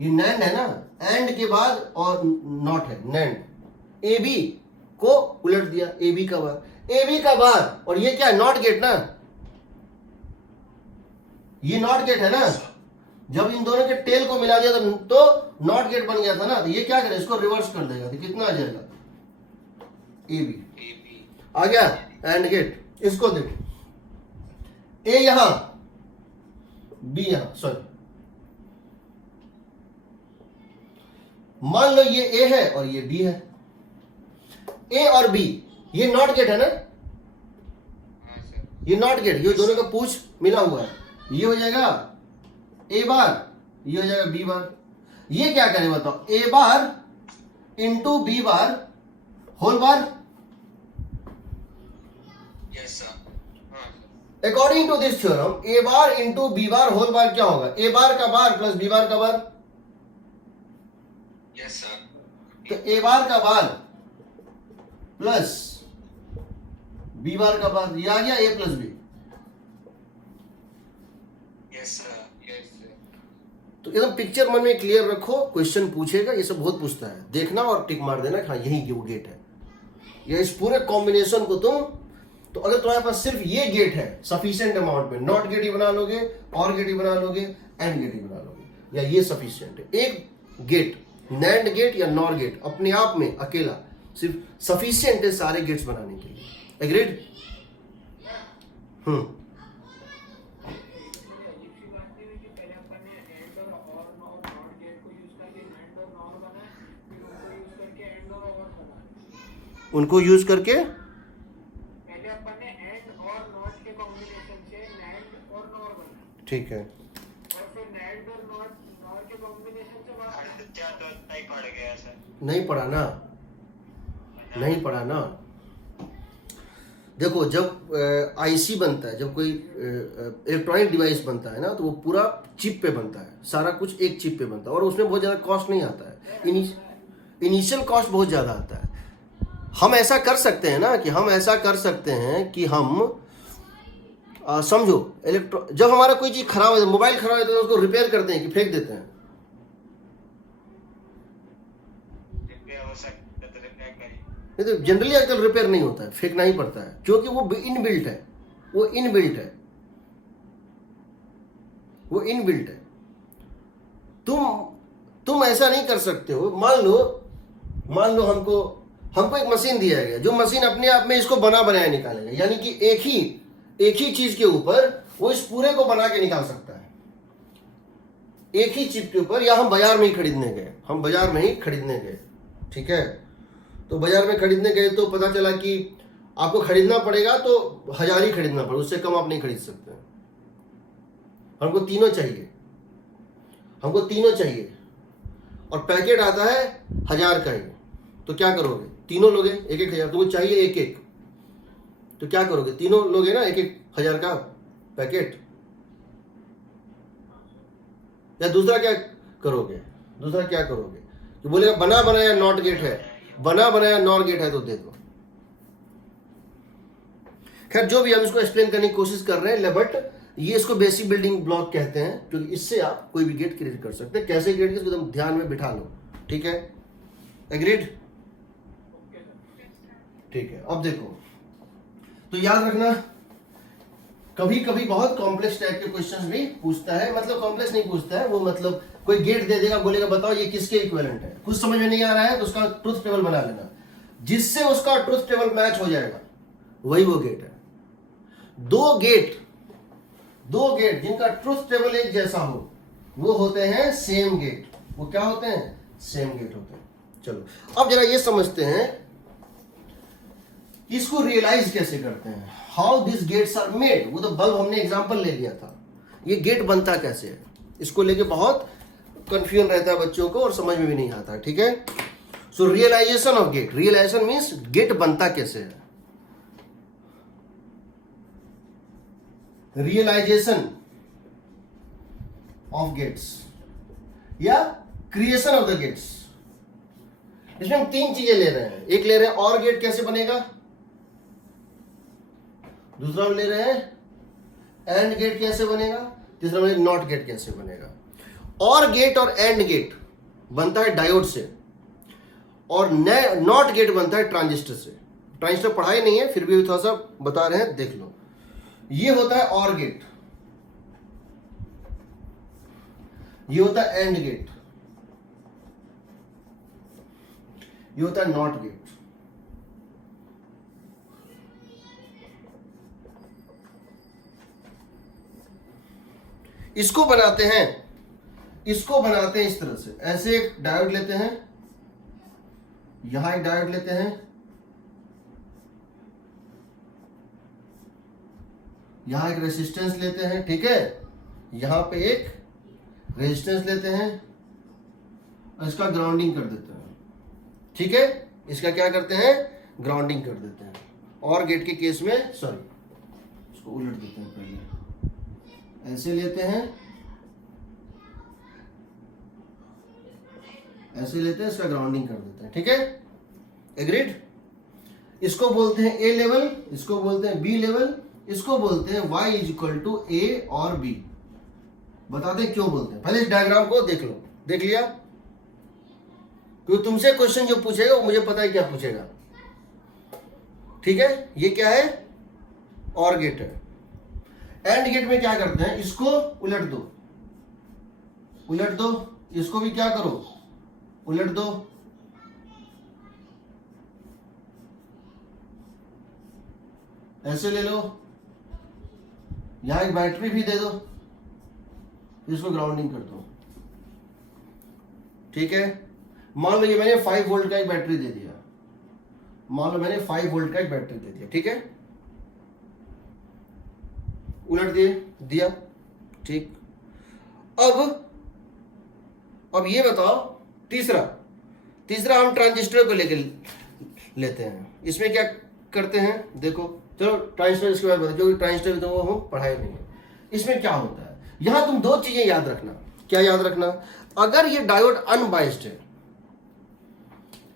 ये नैंड है ना, एंड के बाद और नॉट है, नैंड, ए बी को उलट दिया, ए बी का बार, ए बी का बार, और ये क्या है, नॉट गेट ना, ये नॉट गेट है ना, जब इन दोनों के टेल को मिला दिया तो नॉट गेट बन गया था ना, तो ये क्या करे, इसको रिवर्स कर देगा, तो कितना आ जाएगा, ए बी आ गया, एंड गेट। इसको देखो, ए यहां बी यहां, सॉरी मान लो ये ए है और ये बी है, ए और बी ये नॉट गेट है ना, ये नॉट गेट, ये दोनों का पूछ मिला हुआ है, ये हो जाएगा ए बार, ये हो जाएगा बी बार, ये क्या करें बताओ, A bar into B bar whole bar, according to this theorem A bar into B bar whole bar क्या होगा, ए बार का बार प्लस बी बार का बार, यस सर, तो ए बार का बार प्लस बी बार का बार, ये आ गया A plus B. Yes sir, yes sir. तो एकदम पिक्चर मन में क्लियर रखो, क्वेश्चन पूछेगा, ये सब बहुत पूछता है, देखना और टिक मार देना कि हाँ यही वो गेट है। या इस पूरे कॉम्बिनेशन को तुम, तो अगर तुम्हारे पास सिर्फ ये गेट है सफिशिएंट अमाउंट में, नॉट गेट ही बना लोगे, और गेट ही बना लोगे, एंड गेट ही बना लोगे, या ये सफिशिएंट है। एक गेट, नैंड गेट या नॉर गेट अपने आप में अकेला सिर्फ सफिशिएंट है सारे गेट्स बनाने के लिए। एग्रीड? उनको यूज करके पहले अपन ने एंड और नॉट के कॉम्बिनेशन से नैंड और नॉर बना, ठीक है, और फिर नैंड और नॉर के कॉम्बिनेशन से क्या तो नहीं पड़ गया सर? नहीं पढ़ा ना, नहीं पढ़ा ना। देखो जब आईसी बनता है, जब कोई इलेक्ट्रॉनिक डिवाइस बनता है ना, तो वो पूरा चिप पे बनता है, सारा कुछ एक चिप पे बनता है, और उसमें बहुत ज़्यादा कॉस्ट नहीं आता है, इनिशियल कॉस्ट बहुत ज़्यादा आता है। हम ऐसा कर सकते हैं ना, कि हम ऐसा कर सकते हैं कि हम समझो जब हमारा कोई चीज़ खराब है, मोबाइल खराब है, तो उसको रिपेयर करते हैं कि फेंक देते हैं? नहीं, तो जनरली आजकल रिपेयर नहीं होता है, फेंकना ही पड़ता है, क्योंकि वो इनबिल्ट है, वो इनबिल्ट है, वो इनबिल्ट है। तुम ऐसा नहीं कर सकते हो। मान लो हमको एक मशीन दिया गया, जो मशीन अपने आप में इसको बना बनाया निकालेगा, यानी कि एक ही चीज के ऊपर वो इस पूरे को बना के निकाल सकता है, एक ही चिप के ऊपर। या हम बाजार में ही खरीदने गए, ठीक है, तो बाजार में खरीदने गए तो पता चला कि आपको खरीदना पड़ेगा तो 1000 ही खरीदना पड़ेगा, उससे कम आप नहीं खरीद सकते। हमको तीनों चाहिए, और पैकेट आता है 1000 का ही, तो क्या करोगे? तीनों लोगे 1-1000, तुमको चाहिए एक, तो क्या करोगे? तीनों लोगे ना 1-1000 का पैकेट। या दूसरा क्या करोगे? कि बोलेगा बना बनाया नॉट गेट है, बना बनाया नॉर गेट है, तो दे दो। खैर जो भी हम इसको एक्सप्लेन करने की कोशिश कर रहे हैं, बट ये इसको बेसिक बिल्डिंग ब्लॉक कहते हैं, क्योंकि इससे आप कोई भी गेट क्रिएट कर सकते हैं। कैसे क्रिएट इसको तुम ध्यान में बिठा लो, ठीक है? एग्रीड? ठीक है। अब देखो, तो याद रखना, कभी कभी बहुत कॉम्प्लेक्स टाइप के क्वेश्चंस भी पूछता है, मतलब कॉम्प्लेक्स नहीं पूछता है वो, मतलब कोई गेट दे देगा, बोलेगा बताओ ये किसके इक्विवेलेंट है, कुछ समझ में नहीं आ रहा है तो उसका ट्रुथ टेबल बना लेना, जिससे उसका ट्रुथ टेबल मैच हो जाएगा, वही वो गेट है। दो गेट जिनका ट्रुथ टेबल एक जैसा हो, वो होते हैं सेम गेट। वो क्या होते हैं? सेम गेट होते हैं। चलो अब जरा ये समझते हैं कि इसको रियलाइज कैसे करते हैं, how this gates are made. वो तो बल्ब हमने एग्जांपल ले लिया था, ये गेट बनता कैसे है, इसको लेके बहुत कंफ्यूजन रहता है बच्चों को और समझ में भी नहीं आता, ठीक है? So realisation of gate, realisation means gate बनता कैसे है। रियलाइजेशन ऑफ गेट्स या क्रिएशन ऑफ द गेट्स, इसमें हम तीन चीजें ले रहे हैं। एक ले रहे हैं और गेट कैसे बनेगा, दूसरा ले रहे हैं एंड गेट कैसे बनेगा, तीसरा में नॉट गेट कैसे बनेगा। और गेट और एंड गेट बनता है डायोड से, और नॉट गेट बनता है ट्रांजिस्टर से। ट्रांजिस्टर पढ़ाई नहीं है, फिर भी थोड़ा सा बता रहे हैं, देख लो। ये होता है और गेट, ये होता है एंड गेट, ये होता है नॉट गेट। इसको बनाते हैं इस तरह से, ऐसे एक डायोड लेते हैं, यहां एक डायोड लेते हैं, यहां एक रेजिस्टेंस लेते हैं, ठीक है, यहां पे एक रेजिस्टेंस लेते हैं और इसका ग्राउंडिंग कर देते हैं, ठीक है? इसका क्या करते हैं? ग्राउंडिंग कर देते हैं। और गेट के केस में, सॉरी इसको उलट देते हैं, पहले ऐसे लेते हैं, ऐसे लेते हैं, इसका ग्राउंडिंग कर देते हैं, ठीक है? एग्रीड? इसको बोलते हैं ए लेवल, इसको बोलते हैं बी लेवल, इसको बोलते हैं y इज इक्वल टू ए और बी। बताते हैं क्यों बोलते हैं। पहले इस डायग्राम को देख लो, देख लिया? क्योंकि तुमसे क्वेश्चन जो पूछेगा वो मुझे पता है क्या पूछेगा। ठीक है, ये क्या है? और गेट है। एंड गेट में क्या करते हैं, इसको उलट दो, उलट दो, इसको भी क्या करो, उलट दो। ऐसे ले लो, यहां एक बैटरी भी दे दो, इसको ग्राउंडिंग कर दो। ठीक है, मान लो ये मैंने 5 वोल्ट का एक बैटरी दे दिया, मान लो मैंने 5 वोल्ट का एक बैटरी दे दिया। ठीक है, उलट दिया। ठीक, अब ये बताओ, तीसरा हम ट्रांजिस्टर को लेके लेते हैं। इसमें क्या करते हैं, देखो, चलो ट्रांजिस्टर इसके बाद बताओ, जो ट्रांजिस्टर तो वो हम पढ़ाए नहीं है। इसमें क्या होता है, यहां तुम 2 चीजें याद रखना। क्या याद रखना? अगर ये डायोड अनबाइस्ड है,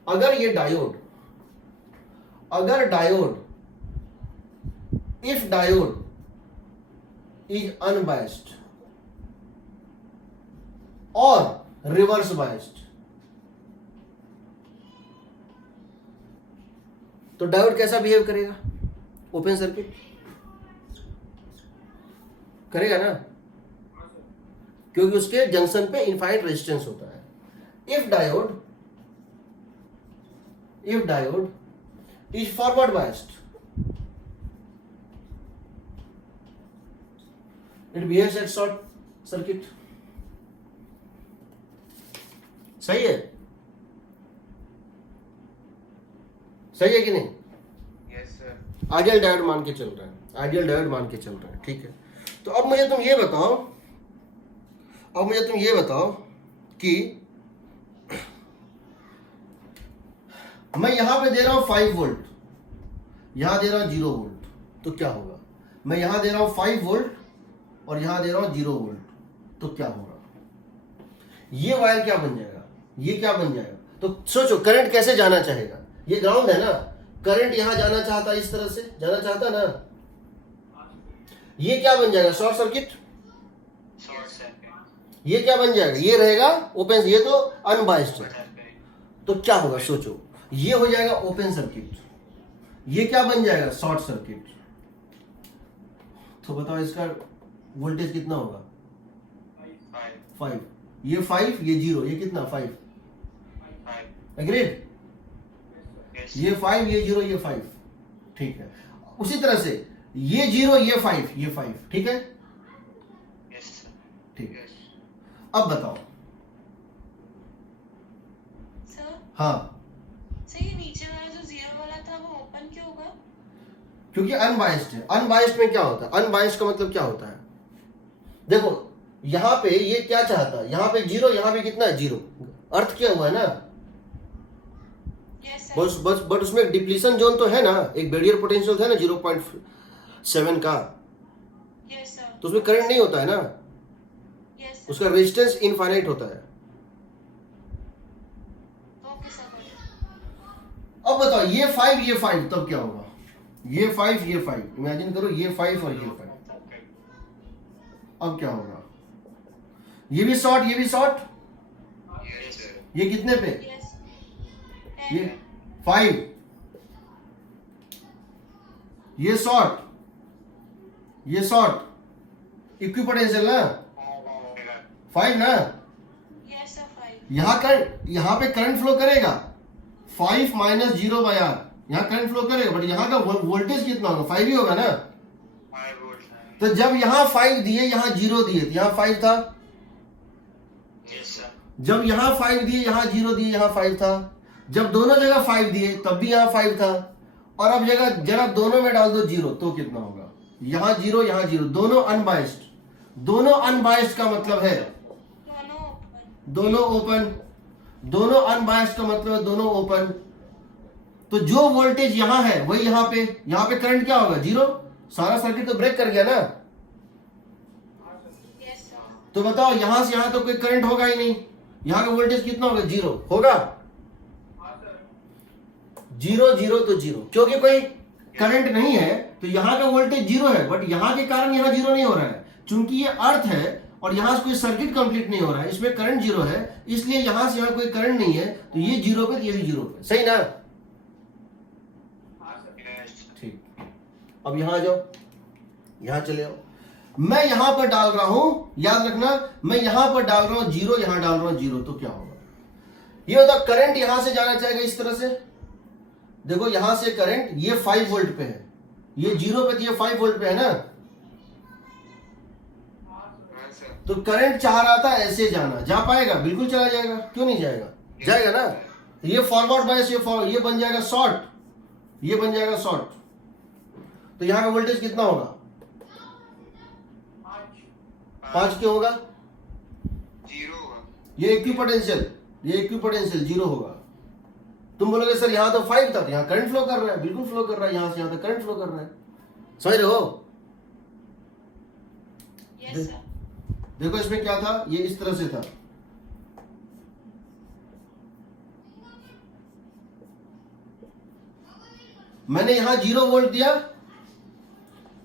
अगर diode if diode is unbiased और रिवर्स बाइस्ड, तो डायोड कैसा बिहेव करेगा? ओपन सर्किट करेगा ना, क्योंकि उसके जंक्शन पे इनफाइनाइट रेजिस्टेंस होता है। If diode is forward biased, it behaves at short circuit. सही है? सही है कि नहीं? Yes sir. आइडियल डायोड मान के चल रहा है, आइडियल डायोड मान के चल रहा है। ठीक है, तो अब मुझे तुम ये बताओ कि मैं यहां पे दे रहा हूं 5 वोल्ट, यहां दे रहा हूं 0 वोल्ट, तो क्या होगा? मैं यहां दे रहा हूं 5 वोल्ट और यहां दे रहा हूं 0 वोल्ट, तो क्या होगा? ये वायर क्या बन जाएगा, ये क्या बन जाएगा? तो सोचो, करंट कैसे जाना चाहेगा? ये ग्राउंड है ना, करंट यहां जाना चाहता, इस तरह से जाना चाहता ना, ये क्या बन जाएगा? Short circuit. Short circuit. ये क्या बन जाएगा? ये रहेगा ओपन, ये तो अनबाइस्ड है, तो क्या होगा? सोचो, ये हो जाएगा ओपन सर्किट, ये क्या बन जाएगा? Short circuit. तो बताओ इसका वोल्टेज कितना होगा? 5। ये 5, ये 0, ये कितना? 5। एग्रीड? ये 5, ये 0, ये 5। ठीक है, उसी तरह से ये 0, ये 5, ये 5। ठीक है, ठीक है। अब बताओ सर, हाँ, सर ये नीचे वाला जो 0 वाला था वो ओपन क्यों होगा? क्योंकि अनबाइस्ड है। अनबाइस्ड में क्या होता है? अनबाइस्ड का मतलब क्या होता है? देखो, यहां पे ये क्या चाहता है, यहां पे 0, यहां पे कितना है? 0। अर्थ क्या हुआ है ना, यस बस बट उसमें डिप्लीशन जोन तो है ना, एक बैरियर पोटेंशियल है ना 0.7 का, यस सर, तो उसमें करंट नहीं होता है ना, यस सर, उसका रेजिस्टेंस इनफाइनाइट होता है। Okay sir. अब बताओ, ये 5, ये 5, तब क्या होगा? ये 5, ये 5, इमेजिन करो, ये 5 और ये 5, अब क्या होगा? ये भी शॉर्ट, ये भी शॉर्ट, यस सर। ये कितने पे? यस, ये 5, ये शॉर्ट, ये शॉर्ट, इक्विपोटेंशियल ना, 5 ना, यस सर, 5, यहां पे करंट फ्लो करेगा 5 माइनस 0 बाय आर, यहां करंट फ्लो करेगा, बट यहां का वोल्टेज कितना होगा? 5 ही होगा ना। 5 वोल्ट। तो जब यहां 5 दिए, यहां 0 दिए, तो यहां 5 था। Yes sir. जब यहां 5 दिए, यहां 0 दिए, यहां 5 था। जब दोनों जगह 5 दिए, तब भी यहां 5 था। और अब जरा दोनों में डाल दो 0, तो कितना होगा? यहां 0, यहां 0, दोनों अनबाइस्ड। दोनों अनबाइस्ड का मतलब है दोनों ओपन, दोनों ओपन, दोनों अनबाइस्ड का मतलब है दोनों ओपन। तो जो वोल्टेज यहां है वही यहां पे करंट क्या होगा? 0। सारा सर्किट तो ब्रेक कर गया ना। यस सर, तो बताओ, यहां से यहां तो कोई करंट होगा ही नहीं, यहां का वोल्टेज कितना होगा? 0 होगा। 0 0 तो 0, क्योंकि कोई करंट नहीं है तो यहां का वोल्टेज 0 है, बट यहां के कारण यहां 0 नहीं हो रहा है, चूंकि ये अर्थ है और यहां से कोई सर्किट कंप्लीट नहीं हो रहा है, इसमें करंट जीरो है, इसलिए यहां से यहां कोई करंट नहीं है, तो ये जीरो पे, ये भी जीरो पे, सही ना? Yes. ठीक, अब यहां आ जाओ, यहां चले आओ। मैं यहां पर डाल रहा हूं, याद रखना, मैं यहां पर डाल रहा हूं जीरो, यहां डाल रहा हूं जीरो, तो क्या होगा? ये होता करंट यहां से जाना चाहेगा इस तरह से, देखो यहां से करंट ये 5 वोल्ट पे है, ये जीरो पे, ये 5 वोल्ट पे है ना, Yes, sir. तो करंट चाह रहा था ऐसे जाना, जा पाएगा? बिल्कुल चला जाएगा, क्यों नहीं जाएगा? जाएगा ना। तो ये फॉरवर्ड बायस, ये बन जाएगा शॉर्ट, ये बन जाएगा शॉर्ट, तो यहां का वोल्टेज कितना होगा? 5 क्यों होगा? Zero. ये इक्विपोटेंशियल, ये इक्विपोटेंशियल जीरो होगा। तुम बोलोगे सर यहां तो 5 था, तो यहां करंट फ्लो कर रहा है, बिल्कुल फ्लो कर रहा है, यहां से यहां तक करंट फ्लो कर रहा है, समझ रहे हो? Yes sir. देखो इसमें क्या था, ये इस तरह से था, मैंने यहां 0 वोल्ट दिया,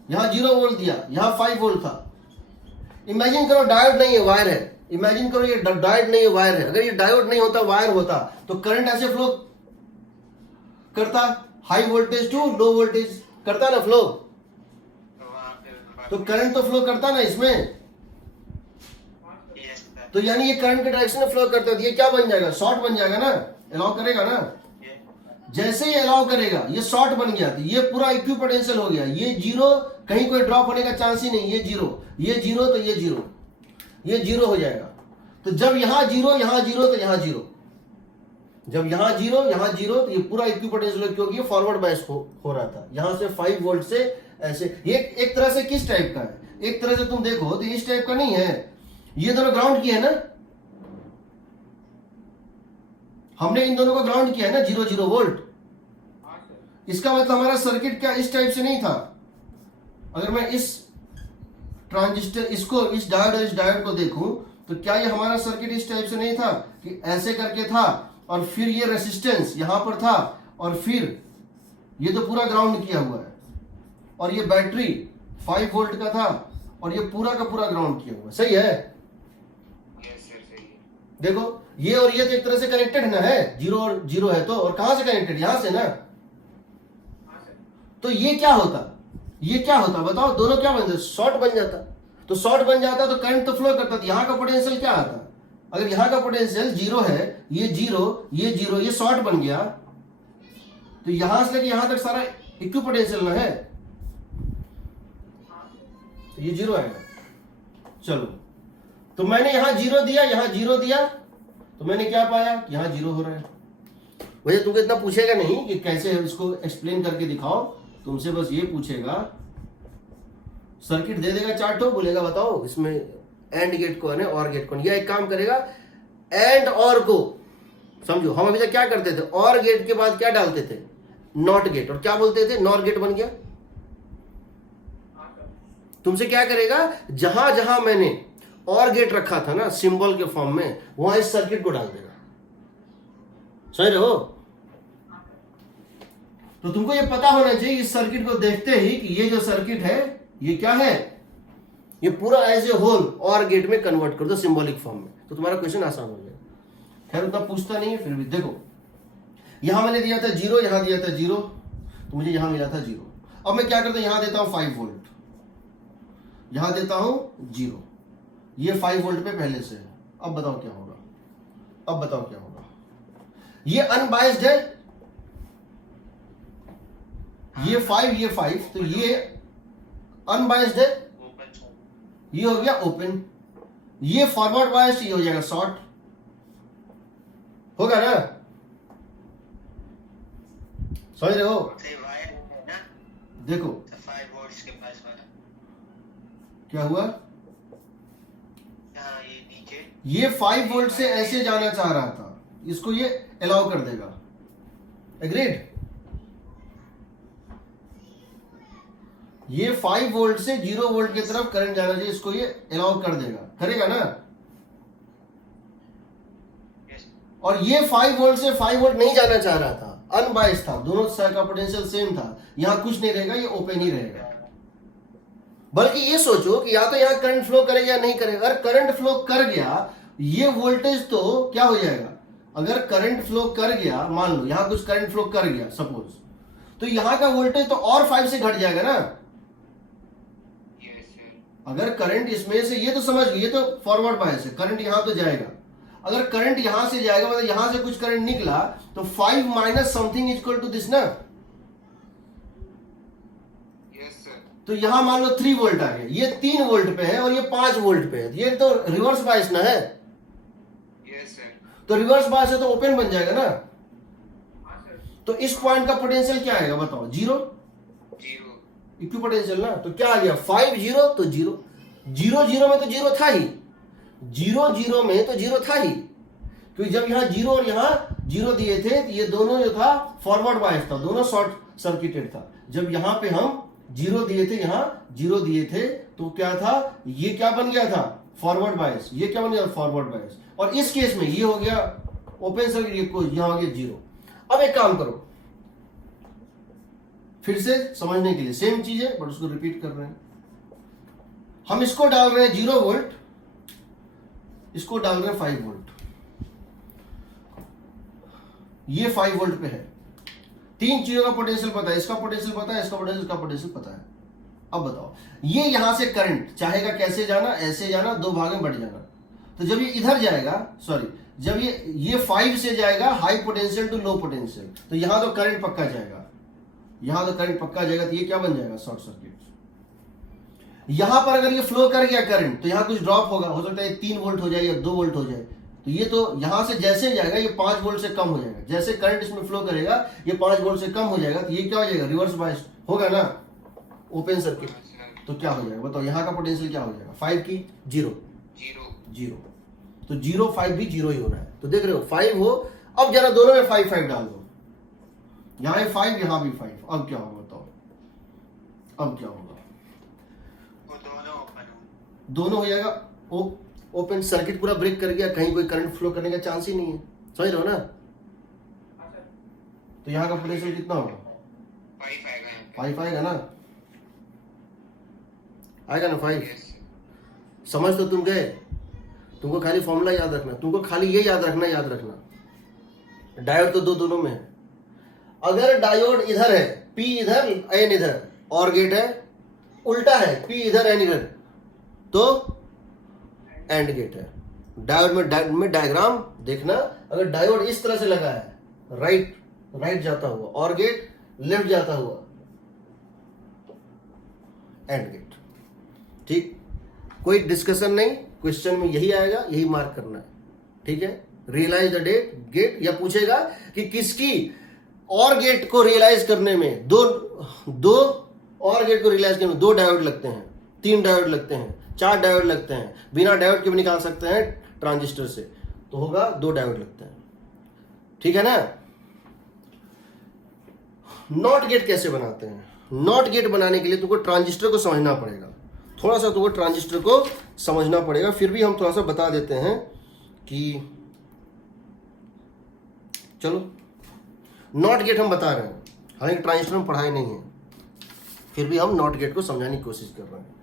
यहां 0 वोल्ट दिया, यहां 5 वोल्ट था। इमेजिन करो डायोड नहीं है, वायर है, इमेजिन करो ये डायोड नहीं है, वायर है, अगर ये डायोड नहीं होता, वायर होता, तो करंट ऐसे फ्लो करता, high voltage to low voltage करता ना फ्लो, तो वहाँ पे तो करंट तो फ्लो करता ना इसमें, Yes, sir. तो यानी ये करंट के डायरेक्शन में फ्लो करता है, तो ये क्या बन जाएगा? शॉर्ट बन जाएगा ना, अलाउ करेगा ना। Yes. जैसे ही अलाउ करेगा, ये शॉर्ट बन गया, तो ये पूरा इक्विपोटेंशियल हो गया, ये जीरो, कहीं कोई ड्रॉप होने का चांस ही नहीं, ये जीरो, ये जीरो, तो ये जीरो, ये जीरो हो जाएगा। तो जब यहां जीरो, यहां जीरो, तो यहां जीरो, जब यहां जीरो, यहां जीरो, तो ये पूरा इक्विपोटेंशियल, क्योंकि ये फॉरवर्ड बायस हो रहा था, यहां से 5 वोल्ट से ऐसे। ये एक तरह से किस टाइप का है? एक तरह से तुम देखो तो इस टाइप का नहीं है, ये दोनों ग्राउंड किए है ना, हमने इन दोनों को ग्राउंड किया है ना, 0 0 वोल्ट। इसका मतलब हमारा सर्किट क्या इस टाइप से नहीं था। अगर मैं इस ट्रांजिस्टर, इसको, इस डायोड और इस डायोड को देखूं, तो क्या ये हमारा सर्किट इस टाइप से नहीं था कि ऐसे करके था, और फिर ये रेसिस्टेंस यहां पर था, और फिर ये तो पूरा ग्राउंड किया हुआ है, और ये बैटरी 5 वोल्ट का था, और ये पूरा का पूरा ग्राउंड किया हुआ है, सही है? Yes, sir, सही है. देखो ये और ये तो एक तरह से कनेक्टेड ना है, जीरो और जीरो है, तो और कहां से कनेक्टेड? यहां से ना। तो ये क्या होता, ये क्या होता बताओ, दोनों क्या बन जाते? शॉर्ट बन जाता। तो शॉर्ट बन जाता तो करंट तो फ्लो करता, तो यहां का पोटेंशियल क्या आता? अगर यहां का पोटेंशियल जीरो है, ये जीरो, ये जीरो, ये शॉर्ट बन गया, तो यहां से लेके यहां तक सारा इक्विपोटेंशियल ना है, तो ये जीरो आएगा। चलो, तो मैंने यहां जीरो दिया, यहां जीरो दिया, तो मैंने क्या पाया कि यहां जीरो हो रहा है। वैसे तुमको इतना पूछेगा नहीं कि कैसे इसको एक्सप्लेन करके दिखाओ, तुमसे बस ये पूछेगा, सर्किट दे देगा चार्टो, बोलेगा बताओ इसमें एंड गेट कौन है, और गेट कौन। या एक काम करेगा, एंड और को समझो, हम अभी तक क्या करते थे, और गेट के बाद क्या डालते थे? नॉट गेट, और क्या बोलते थे? नॉर गेट बन गया। तुमसे क्या करेगा, जहां जहां मैंने और गेट रखा था ना सिंबल के फॉर्म में, वहां इस सर्किट को डाल देगा। सही रहो। तो तुमको ये पता होना चाहिए इस सर्किट को देखते ही कि ये जो सर्किट है ये क्या है, ये पूरा एज ए होल और गेट में कन्वर्ट कर दो सिंबॉलिक फॉर्म में, तो तुम्हारा क्वेश्चन आसान हो जाएगा। खैर उतना पूछता नहीं है, फिर भी देखो यहां मैंने दिया था जीरो, यहां दिया था जीरो, तो मुझे यहां मिला था जीरो। अब मैं क्या करता हूं, यहां देता हूं 5 वोल्ट, यहां देता हूं जीरो, ये 5 वोल्ट पे पहले से है। अब बताओ क्या होगा, अब बताओ क्या होगा। ये अनबाइस्ड है, ये 5, तो ये अनबाइस्ड है, Open. ये हो गया ओपन, ये फॉरवर्ड बायस्ड, ये हो जाएगा शॉर्ट, होगा ना? समझ रहे हो? से वायर है ना, देखो तो 5 volts के पास वाला, क्या हुआ, हाँ ये नीचे, ये 5 वोल्ट से ऐसे जाना चाह रहा था, इसको ये अलाउ कर देगा। एग्रीड? ये 5 वोल्ट से 0 वोल्ट की तरफ करंट जाना चाहिए, इसको ये अलाउ कर देगा, करेगा ना? yes, और ये 5 वोल्ट से 5 वोल्ट नहीं जाना चाह रहा था, अनबाइस्ड था, दोनों साइड का पोटेंशियल सेम था, यहां कुछ नहीं रहेगा, ये ओपन ही रहेगा। बल्कि ये सोचो कि या तो यहाँ करंट फ्लो करेगा या नहीं करेगा। अगर करंट फ्लो कर गया, ये वोल्टेज तो क्या हो जाएगा, अगर करंट फ्लो कर गया, मान लो यहाँ कुछ करंट फ्लो कर गया सपोज, तो यहाँ का वोल्टेज तो और 5 से घट जाएगा ना। यस सर, अगर करंट इसमें से, ये तो समझ, ये तो फॉरवर्ड बायस है, करंट यहां तो जाएगा। अगर करंट यहां से जाएगा मतलब यहां से कुछ करंट निकला, तो 5 minus something is equal to this ना। यस सर, तो यहां मान लो 3 वोल्ट आ गया, ये 3 वोल्ट पे है और ये 5 वोल्ट पे है, ये तो रिवर्स बायस ना है। यस सर, तो रिवर्स बायस है तो ओपन बन जाएगा ना। हाँ सर, तो इस पॉइंट का पोटेंशियल क्या आएगा बताओ, 0 जीरो, इक्विपोटेंशियल ना। तो क्या आ गया, 5 0 तो 0 0 0 में तो 0 था ही, 0 0 में तो 0 था ही, क्योंकि जब यहाँ 0 और यहाँ 0 दिए थे तो ये दोनों जो था फॉरवर्ड बायस था, दोनों शॉर्ट सर्किटेड था। जब यहाँ पे हम 0 दिए थे, यहाँ 0 दिए थे, तो क्या था, ये क्या बन गया था, फॉरवर्ड बायस, ये क्या बन गया, फॉरवर्ड बायस। और इस केस में ये हो गया ओपन सर्किट, यहाँ हो गया 0। अब एक काम करो, फिर से समझने के लिए सेम चीज है बट उसको रिपीट कर रहे हैं। हम इसको डाल रहे हैं 0 वोल्ट, इसको डाल रहे हैं 5 वोल्ट, ये 5 वोल्ट पे है। 3 चीजों का पोटेंशियल पता है, इसका पोटेंशियल पता है, इसका पोटेंशियल, इसका पोटेंशियल पता है। अब बताओ, ये यहां से करंट चाहेगा कैसे जाना, ऐसे जाना, 2 भाग में बढ़ जाना। तो जब ये इधर जाएगा, सॉरी, जब ये 5 से जाएगा high potential to low potential, तो यहां तो करंट पक्का जाएगा, यहां तो करंट पक्का जाएगा, तो ये क्या बन जाएगा, शॉर्ट सर्किट। यहां पर अगर ये फ्लो कर गया करंट, तो यहां कुछ ड्रॉप होगा, हो सकता है 3 वोल्ट हो जाए या 2 वोल्ट हो जाए। तो ये तो यहां से जैसे जाएगा ये 5 वोल्ट से कम हो जाएगा, जैसे करंट इसमें फ्लो करेगा ये 5 वोल्ट से कम हो जाएगा, तो ये क्या हो जाएगा, रिवर्स बायस होगा ना, ओपन सर्किट। तो क्या हो जाएगा बताओ, यहाँ का पोटेंशियल क्या हो जाएगा, 5 की 0 जीरो, 0, तो 0 5 भी 0 ही होना है। तो देख रहे हो 5 हो, अब जरा दोनों में 5 5 डाल दो, यहाँ है 5, यहाँ भी 5, अब क्या होगा बताओ, अब क्या होगा, वो दोनों ओपन हो, दोनों हो जाएगा ओपन सर्किट, पूरा ब्रेक कर गया, कहीं कोई करंट फ्लो करने का चांस ही नहीं है, समझ रहे हो ना। हाँ सर, तो यहाँ का पोटेंशियल कितना होगा, 5 आएगा यहाँ पे। 5 आएगा ना, आएगा ना 5। यस, समझ तो तुम गए, तुमको खाली फॉर्मूला याद रखना, तुमको खाली ये याद रखना, डायोड तो दोनों में है। अगर डायोड इधर है, पी इधर एन इधर, और गेट है उल्टा है, पी इधर एन इधर, तो एंड गेट है। डायोड में डायग्राम देखना, अगर डायोड इस तरह से लगा है, राइट जाता हुआ, और गेट लेफ्ट जाता हुआ, एंड गेट। ठीक, कोई डिस्कशन नहीं, क्वेश्चन में यही आएगा, यही मार्क करना है, ठीक है। रियलाइज द गेट, या पूछेगा कि किसकी और गेट को रियलाइज करने में, दो और गेट को रियलाइज करने में 2 डायोड लगते हैं, 3 डायोड लगते हैं, 4 डायोड लगते हैं, बिना डायोड के भी निकाल सकते हैं ट्रांजिस्टर से, तो होगा 2 डायोड लगते हैं, ठीक है ना। नॉट गेट कैसे बनाते हैं, नॉट गेट बनाने के लिए तुमको ट्रांजिस्टर को समझना पड़ेगा, थोड़ा सा तुमको ट्रांजिस्टर को समझना पड़ेगा। फिर भी हम थोड़ा सा बता देते हैं कि चलो नॉट गेट हम बता रहे हैं, हालांकि ट्रांजिस्टर में पढ़ाई नहीं है, फिर भी हम नॉट गेट को समझाने की कोशिश कर रहे हैं।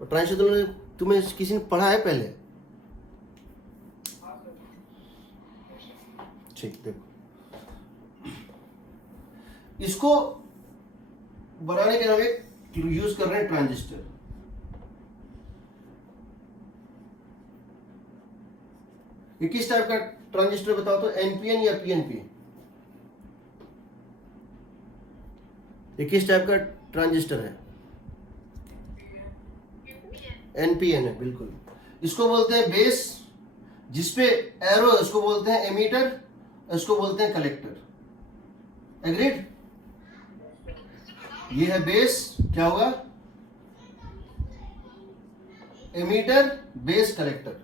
और ट्रांजिस्टर तुम्हें किसी ने पढ़ा है पहले, हाँ सर, ठीक, देखो इसको बनाने के लिए यूज कर रहे हैं ट्रांजिस्टर। ये किस टाइप का ट्रांजिस्टर बताओ तो, एनपीएन या पीएनपी, ये किस टाइप का ट्रांजिस्टर है, एनपीएन है, बिल्कुल। इसको बोलते हैं बेस, जिसपे एरो, इसको बोलते हैं एमीटर, इसको बोलते हैं कलेक्टर। एग्रीड, ये है बेस, क्या होगा, एमीटर, बेस, कलेक्टर।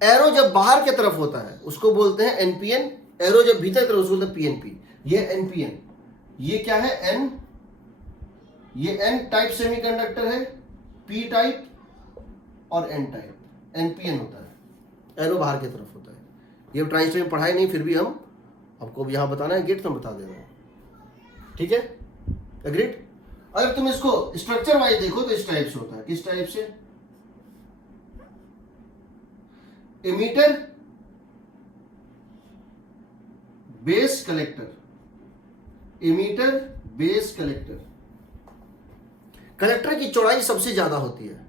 एरो जब बाहर की तरफ होता है उसको बोलते हैं एनपीएन, एरो जब भीतर की तरफ उसको बोलते हैं पीएनपी। ये एनपीएन, ये क्या है, एन, ये एन टाइप सेमीकंडक्टर है, पी टाइप और एन टाइप, एनपीएन होता है, एरो बाहर की तरफ होता है। ये ट्रांजिस्टर में पढ़ाई नहीं, फिर भी हम आपको यहां बताना है, गेट तो बता दे रहे हैं, ठीक है, एग्रीड। अगर तुम इसको स्ट्रक्चर वाइज देखो तो इस टाइप से होता है। किस टाइप से? Emitter, base, collector, emitter, base, collector. Collector की चौड़ाई सबसे ज्यादा होती है,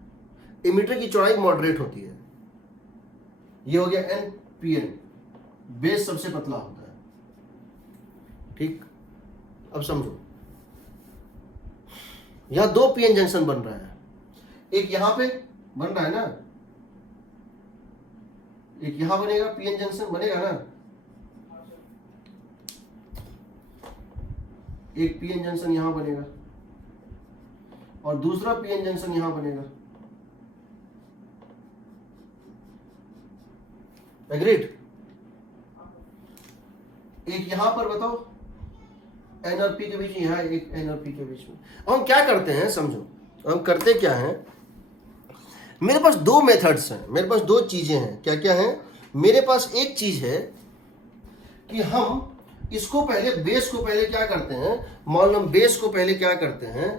एमीटर की चौड़ाई मॉडरेट होती है। ये हो गया NPN, बेस सबसे पतला होता है। ठीक, अब समझो, यहां 2 PN जंक्शन बन रहा है, एक यहां पे बन रहा है ना, एक यहां बनेगा, PN जंक्शन बनेगा ना, एक PN जंक्शन यहां बनेगा और दूसरा PN जंक्शन यहां बनेगा। एग्रीड? एक यहां पर बताओ N और P के बीच में, यहां एक N और P के बीच में। अब हम क्या करते हैं समझो, हम करते क्या हैं, मेरे पास 2 मेथड्स हैं, मेरे पास 2 चीजें हैं। क्या क्या है? मेरे पास एक चीज है कि हम इसको पहले, बेस को पहले क्या करते हैं, मान लो बेस को पहले क्या करते हैं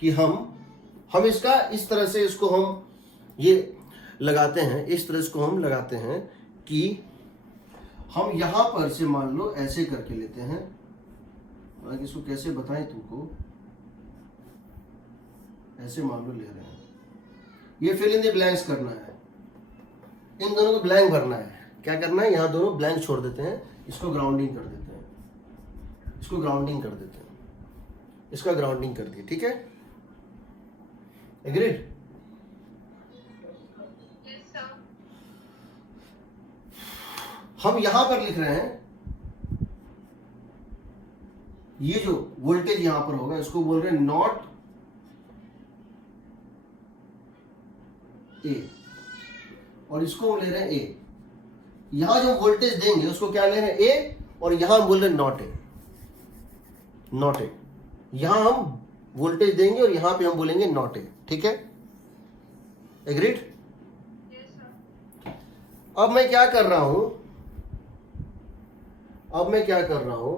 कि हम इसका इस तरह से इसको हम ये लगाते हैं, इस तरह इसको हम लगाते हैं कि हम यहां पर से मान लो ऐसे करके लेते हैं। हालांकि इसको कैसे बताएं तुमको, ऐसे मान लो ले रहे हैं, ये फिल इन द ब्लैंक्स करना है, इन दोनों को ब्लैंक भरना है। क्या करना है, यहां दोनों ब्लैंक छोड़ देते हैं, इसको ग्राउंडिंग कर देते हैं, इसको ग्राउंडिंग कर देते हैं, इसका ग्राउंडिंग कर दिए। ठीक है, एग्रीड? Yes, sir. हम यहां पर लिख रहे हैं, ये जो वोल्टेज यहां पर होगा इसको बोल रहे हैं नॉट ए, और इसको हम ले रहे हैं ए। यहां जो वोल्टेज देंगे उसको क्या ले रहे हैं, ए, और यहां हम बोल रहे हैं नॉट ए, नॉट ए। यहां हम वोल्टेज देंगे और यहां पे हम बोलेंगे नॉट ए। ठीक है, एग्रीड? Yes, sir. अब मैं क्या कर रहा हूं, अब मैं क्या कर रहा हूं,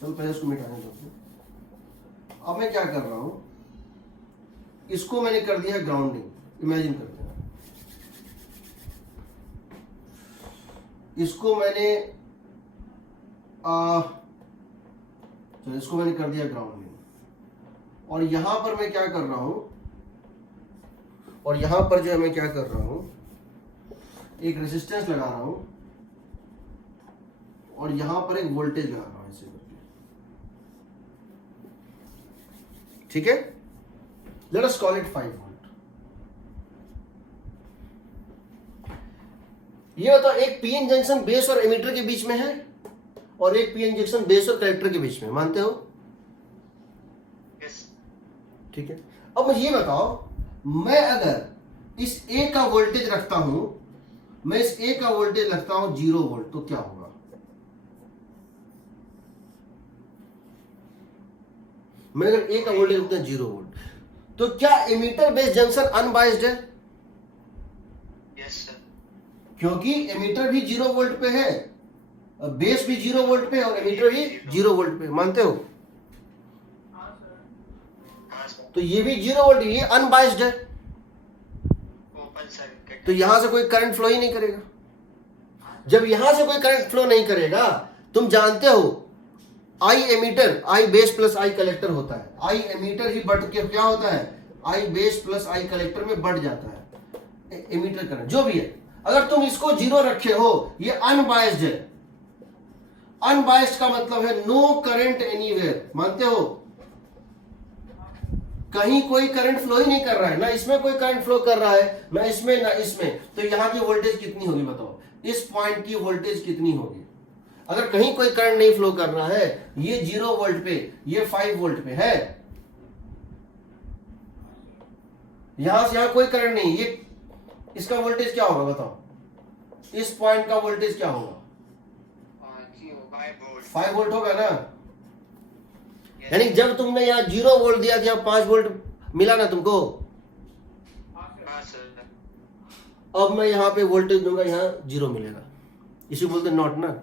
चलो पहले इसको मिटाने दो। अब मैं क्या कर रहा हूं, इसको मैंने कर दिया ग्राउंडिंग। इमेजिन करते हैं, इसको मैंने चलो इसको मैंने कर दिया ग्राउंडिंग, और यहां पर मैं क्या कर रहा हूं, और यहां पर जो है मैं क्या कर रहा हूं, एक रेजिस्टेंस लगा रहा हूं और यहां पर एक वोल्टेज लगा रहा हूं ऐसे करके। ठीक है, let us call it 5 volt. ये बताओ, एक PN जंक्शन बेस और एमीटर के बीच में है और एक PN जंक्शन बेस और कलेक्टर के बीच में, मानते हो? यस। ठीक है, अब मुझे ये बताओ, मैं अगर इस A का वोल्टेज रखता हूं, मैं इस A का वोल्टेज रखता हूं 0 वोल्ट, तो क्या होगा? मैं अगर A का वोल्टेज रखता हूं 0 वोल्ट, तो क्या एमीटर बेस जंक्शन अनबाइस्ड है? Yes sir. क्योंकि एमीटर भी 0 वोल्ट पे है, और बेस भी 0 वोल्ट पे और एमीटर भी 0 वोल्ट पे, मानते हो? हाँ सर। हाँ सर। तो ये भी 0 वोल्ट, ये अनबाइस्ड है, ओपन सर्किट। तो यहां से कोई करंट फ्लो ही नहीं करेगा। जब यहां से कोई करंट फ्लो नहीं करेगा, तुम जानते हो आई एमीटर, आई बेस प्लस आई कलेक्टर होता है। आई एमीटर ही बढ़ के क्या होता है, आई बेस प्लस आई कलेक्टर में बढ़ जाता है एमीटर करंट, जो भी है। अगर तुम इसको 0 रखे हो, ये अनबाइस्ड है। अनबाइस्ड का मतलब है नो करंट एनीवेयर, मानते हो? कहीं कोई करंट फ्लो ही नहीं कर रहा है, ना इसमें कोई करंट फ्लो कर रहा है, ना इसमें ना इसमें, तो यहां की वोल्टेज कितनी होगी बताओ? इस पॉइंट की वोल्टेज कितनी होगी? अगर कहीं कोई करंट नहीं फ्लो कर रहा है, ये 0 वोल्ट पे, ये 5 वोल्ट पे है, यहां से यहां कोई करंट नहीं, ये इसका वोल्टेज क्या होगा बताओ? इस पॉइंट का वोल्टेज क्या होगा? 5 वोल्ट होगा ना। यानी जब तुमने यहाँ 0 वोल्ट दिया, यहाँ 5 वोल्ट मिला ना तुमको। हाँ सर। अब मैं यहाँ पे वोल्टेज दूंगा, यहाँ 0 मिलेगा, इसी बोलते नॉट ना।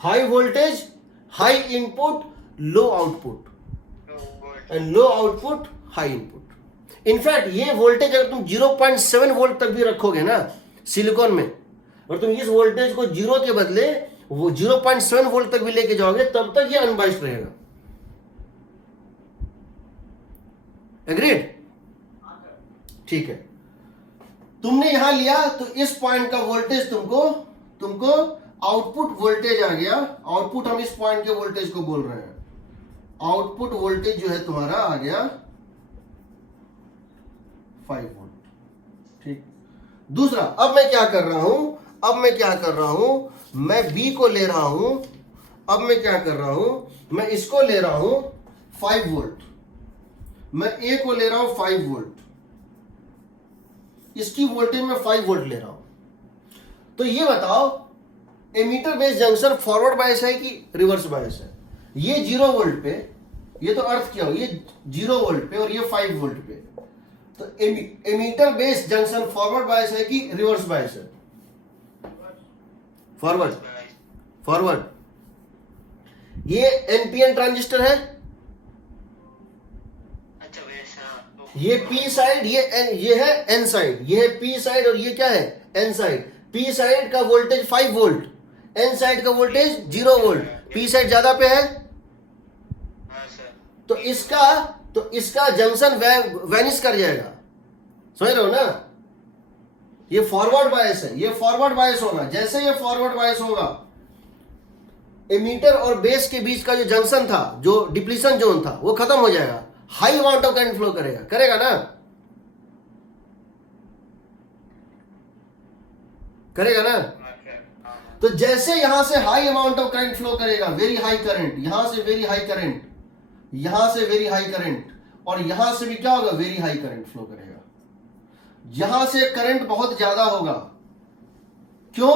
High voltage high input low output, low volt, and low output high input. In fact ये वोल्टेज अगर तुम 0.7 वोल्ट तक भी रखोगे ना सिलिकॉन में, और तुम इस वोल्टेज को 0 के बदले वो 0.7 वोल्ट तक भी लेके जाओगे, तब तक ये अनबाइस्ड रहेगा। एग्रीड? ठीक है, तुमने यहां लिया तो इस पॉइंट का वोल्टेज तुमको आउटपुट वोल्टेज आ गया। आउटपुट हम इस पॉइंट के वोल्टेज को बोल रहे हैं। आउटपुट वोल्टेज जो है तुम्हारा आ गया 5 वोल्ट। ठीक, दूसरा, अब मैं क्या कर रहा हूं, मैं बी को ले रहा हूं। अब मैं क्या कर रहा हूं, मैं इसको ले रहा हूं 5 वोल्ट, मैं ए को ले रहा हूं 5 वोल्ट, इसकी वोल्टेज में 5 वोल्ट ले रहा हूं। तो ये बताओ emitter base junction forward bias है कि रिवर्स बायस है? ये 0 वोल्ट पे, ये तो अर्थ क्या हो, ये 0 वोल्ट पे और ये 5 वोल्ट पे। तो emitter base junction forward bias है कि रिवर्स बायस है? फॉरवर्ड। ये एनपीएन ट्रांजिस्टर है, अच्छा वैसा, ये पी साइड, ये है एन साइड, ये है पी साइड और ये क्या है एन साइड। पी साइड का वोल्टेज 5 वोल्ट, एन साइड का वोल्टेज 0 वोल्ट। पी साइड ज्यादा पे है, हाँ सर, तो इसका जंक्शन वैनिश कर जाएगा। समझ रहे हो ना? ये फॉरवर्ड बायस है, ये फॉरवर्ड बायस होगा। जैसे ये फॉरवर्ड बायस होगा, एमीटर और बेस के बीच का जो जंक्शन था, जो डिप्लीशन जोन था, वो खत्म हो जाएगा। High amount of current flow करेगा ना? करेगा ना? हाँ सर, हाँ, तो जैसे यहां से high amount of current flow करेगा, वेरी हाई करंट, यहां से वेरी हाई करंट, यहां से वेरी हाई करंट, और यहां से भी क्या होगा, वेरी हाई करंट फ्लो करेगा। यहां से करंट बहुत ज्यादा होगा। क्यों?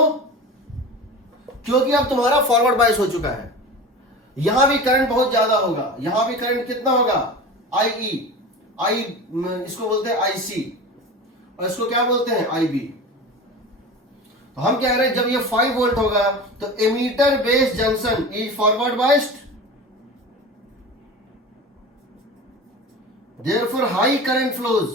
क्योंकि अब तुम्हारा फॉरवर्ड बायस हो चुका है। यहां भी करंट बहुत ज्यादा होगा। यहां भी करंट कितना होगा, आई, इसको बोलते हैं आईसी, और इसको क्या बोलते हैं, आईबी। तो हम क्या कह रहे हैं, जब ये 5 वोल्ट होगा तो emitter base junction is forward biased, therefore high current flows,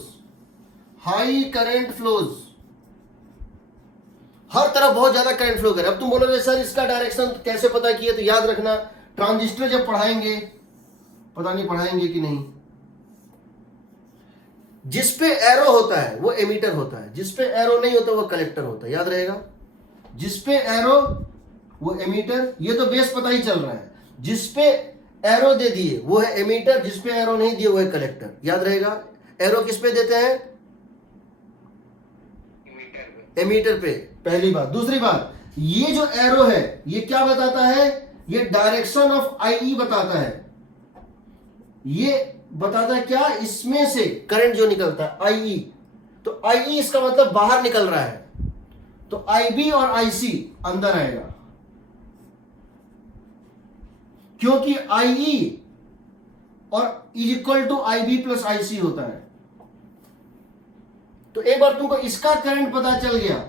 हर तरफ बहुत ज्यादा करंट फ्लो करे। अब तुम बोलोगे सर इसका डायरेक्शन कैसे पता किए? तो याद रखना, ट्रांजिस्टर जब पढ़ाएंगे, पता नहीं पढ़ाएंगे कि नहीं, जिस पे एरो होता है वो एमीटर होता है, जिस पे एरो नहीं होता वो कलेक्टर होता है। याद रहेगा, जिस पे एरो वो एमीटर, ये तो बेस पता ही चल रहा है। जिस पे एरो दे दिए वो है एमीटर, जिस पे एरो नहीं दिए वो है कलेक्टर। याद रहेगा, एरो किस पे देते हैं, एमीटर पे, पहली बात। दूसरी बात, ये जो एरो है ये क्या बताता है, ये डायरेक्शन ऑफ आई बताता है। ये बताता है क्या, इसमें से करंट जो निकलता है आई, तो आई इसका मतलब बाहर निकल रहा है, तो आईबी और आईसी अंदर आएगा, क्योंकि आई और is equal to IB plus IC होता है। तो एक बार तुमको इसका करंट पता चल गया,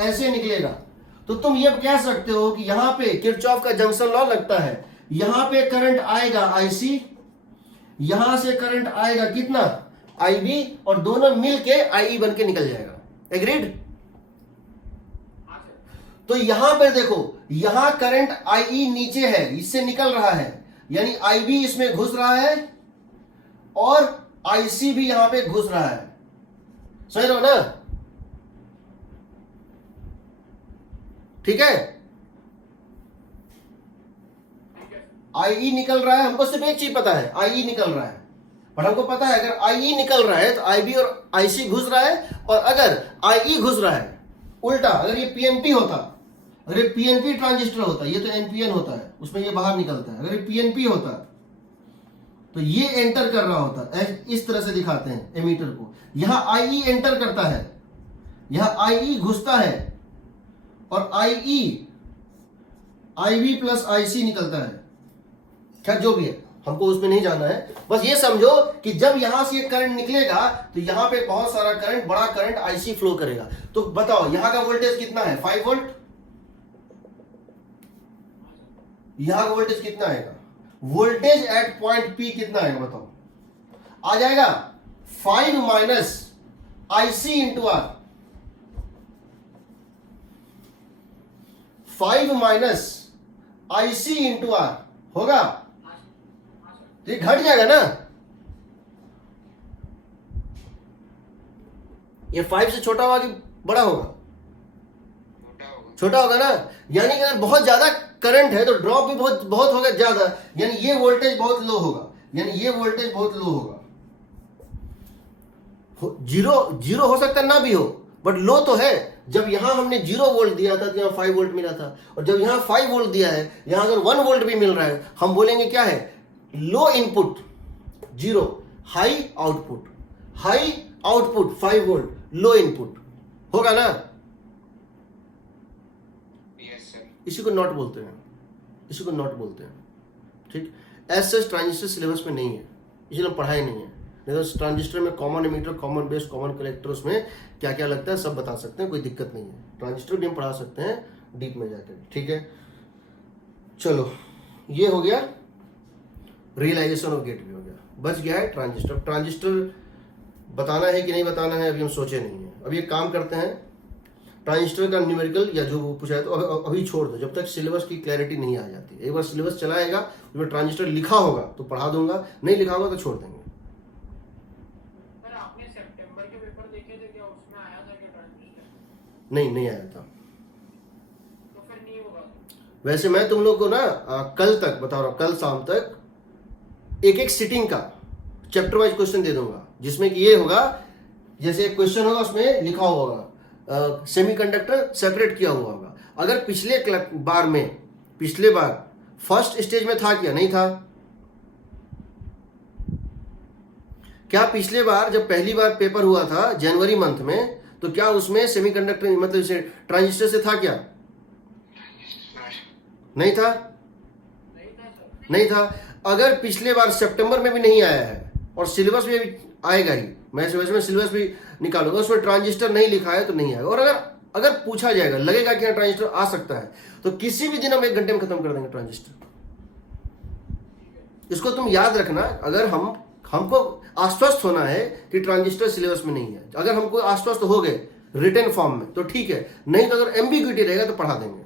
ऐसे निकलेगा, तो तुम ये कह सकते हो कि यहां पे किरचॉफ का जंक्शन लॉ लगता है। यहां पे करंट आएगा आईसी, यहां से करंट आएगा कितना, आईबी, और दोनों मिलके आई बन के निकल जाएगा। एग्रीड? तो यहां पे देखो, यहां करंट आई नीचे है, इससे निकल रहा है, यानी आईबी इसमें घुस रहा है और आईसी भी यहां पे घुस रहा है। समझ रहे हो ना? ठीक है, आई निकल रहा है, हमको सिर्फ एक चीज पता है, आई निकल रहा है, पर हमको पता है अगर आई निकल रहा है तो आईबी और आईसी घुस रहा है, और अगर आई घुस रहा है, उल्टा अगर ये पीएनपी होता, अगर ये पीएनपी ट्रांजिस्टर होता, ये तो एनपीएन होता है, उसमें ये बाहर निकलता है, अगर ये पीएनपी होता तो ये एंटर कर रहा होता। इस तरह से दिखाते हैं एमीटर को, यहां आई एंटर करता है, यहां आई घुसता है, और आईबी प्लस आईसी निकलता है। खैर जो भी है, हमको उसमें नहीं जाना है, बस ये समझो कि जब यहां से ये करंट निकलेगा तो यहां पे बहुत सारा करंट, बड़ा करंट आईसी फ्लो करेगा। तो बताओ यहां का वोल्टेज कितना है, 5 वोल्ट, यहां का वोल्टेज कितना आएगा, वोल्टेज एट पॉइंट पी कितना आएगा बताओ, आ जाएगा 5 minus IC into R, 5 minus IC into R होगा, तो ये घट जाएगा ना, ये 5 से छोटा होगा कि बड़ा होगा, छोटा होगा। छोटा होगा ना, यानी कि अगर बहुत ज्यादा करंट है तो ड्रॉप भी बहुत बहुत होगा ज्यादा, यानी ये वोल्टेज बहुत लो होगा, यानी ये वोल्टेज बहुत लो होगा, जीरो हो सकता ना भी हो, बट लो तो है। जब यहां हमने 0 वोल्ट दिया था तो यहां 5 वोल्ट मिला था, और जब यहां 5 वोल्ट दिया है, यहां अगर 1 वोल्ट भी मिल रहा है, हम बोलेंगे क्या है, low input 0, high output, high output 5 volt, low input होगा ना, यस सर। इसी को नॉट बोलते हैं, इसी को नॉट बोलते हैं, ठीक। ऐसे ट्रांजिस्टर सिलेबस में नहीं है, इसलिए पढ़ाई नहीं है, नहीं तो ट्रांजिस्टर में common emitter, common base, common collector, उसमें क्या क्या लगता है सब बता सकते हैं, कोई दिक्कत नहीं है, ट्रांजिस्टर भी हम पढ़ा सकते हैं डीप में जाकर, ठीक है। चलो ये हो गया, रियलाइजेशन ऑफ गेट भी हो गया, बच गया है ट्रांजिस्टर। ट्रांजिस्टर बताना है कि नहीं बताना है अभी हम सोचे नहीं है, अभी एक काम करते हैं, ट्रांजिस्टर का न्यूमेरिकल या जो वो पूछा है तो अभी छोड़ दो, जब तक सिलेबस की क्लैरिटी नहीं आ जाती। एक बार सिलेबस चला आएगा, उसमें ट्रांजिस्टर लिखा होगा तो पढ़ा दूंगा, नहीं लिखा होगा तो छोड़ देंगे। सर आपने सितंबर के पेपर देखे थे क्या, उसमें आया था क्या ट्रांजिस्टर? नहीं आया था। तो फिर नहीं होगा। वैसे मैं तुम लोग को ना कल तक बता रहा हूँ, कल शाम तक एक एक सिटिंग का चैप्टर वाइज क्वेश्चन दे दूंगा, जिसमें कि ये होगा, जैसे एक क्वेश्चन होगा उसमें लिखा हुआ होगा सेमीकंडक्टर सेपरेट किया हुआ होगा, अगर पिछले बार फर्स्ट स्टेज में था क्या, नहीं था क्या, पिछले बार जब पहली बार पेपर हुआ था जनवरी मंथ में, तो क्या उसमें सेमीकंडक्टर मतलब इसे ट्रांजिस्टर से था क्या, नहीं था, नहीं था। अगर पिछले बार सितंबर में भी नहीं आया है और सिलेबस में भी आएगा ही, मैं सिलेबस भी निकालूंगा, उसमें ट्रांजिस्टर नहीं लिखा है तो नहीं आएगा, और अगर पूछा जाएगा, लगेगा कि हाँ ट्रांजिस्टर आ सकता है, तो किसी भी दिन हम 1 घंटे में खत्म कर देंगे ट्रांजिस्टर। इसको तुम याद रखना, अगर हमको आश्वस्त होना है कि ट्रांजिस्टर सिलेबस में नहीं है, अगर हमको आश्वस्त हो गए रिटन फॉर्म में तो ठीक है, नहीं तो अगर एम्बिग्यूटी रहेगा तो पढ़ा देंगे।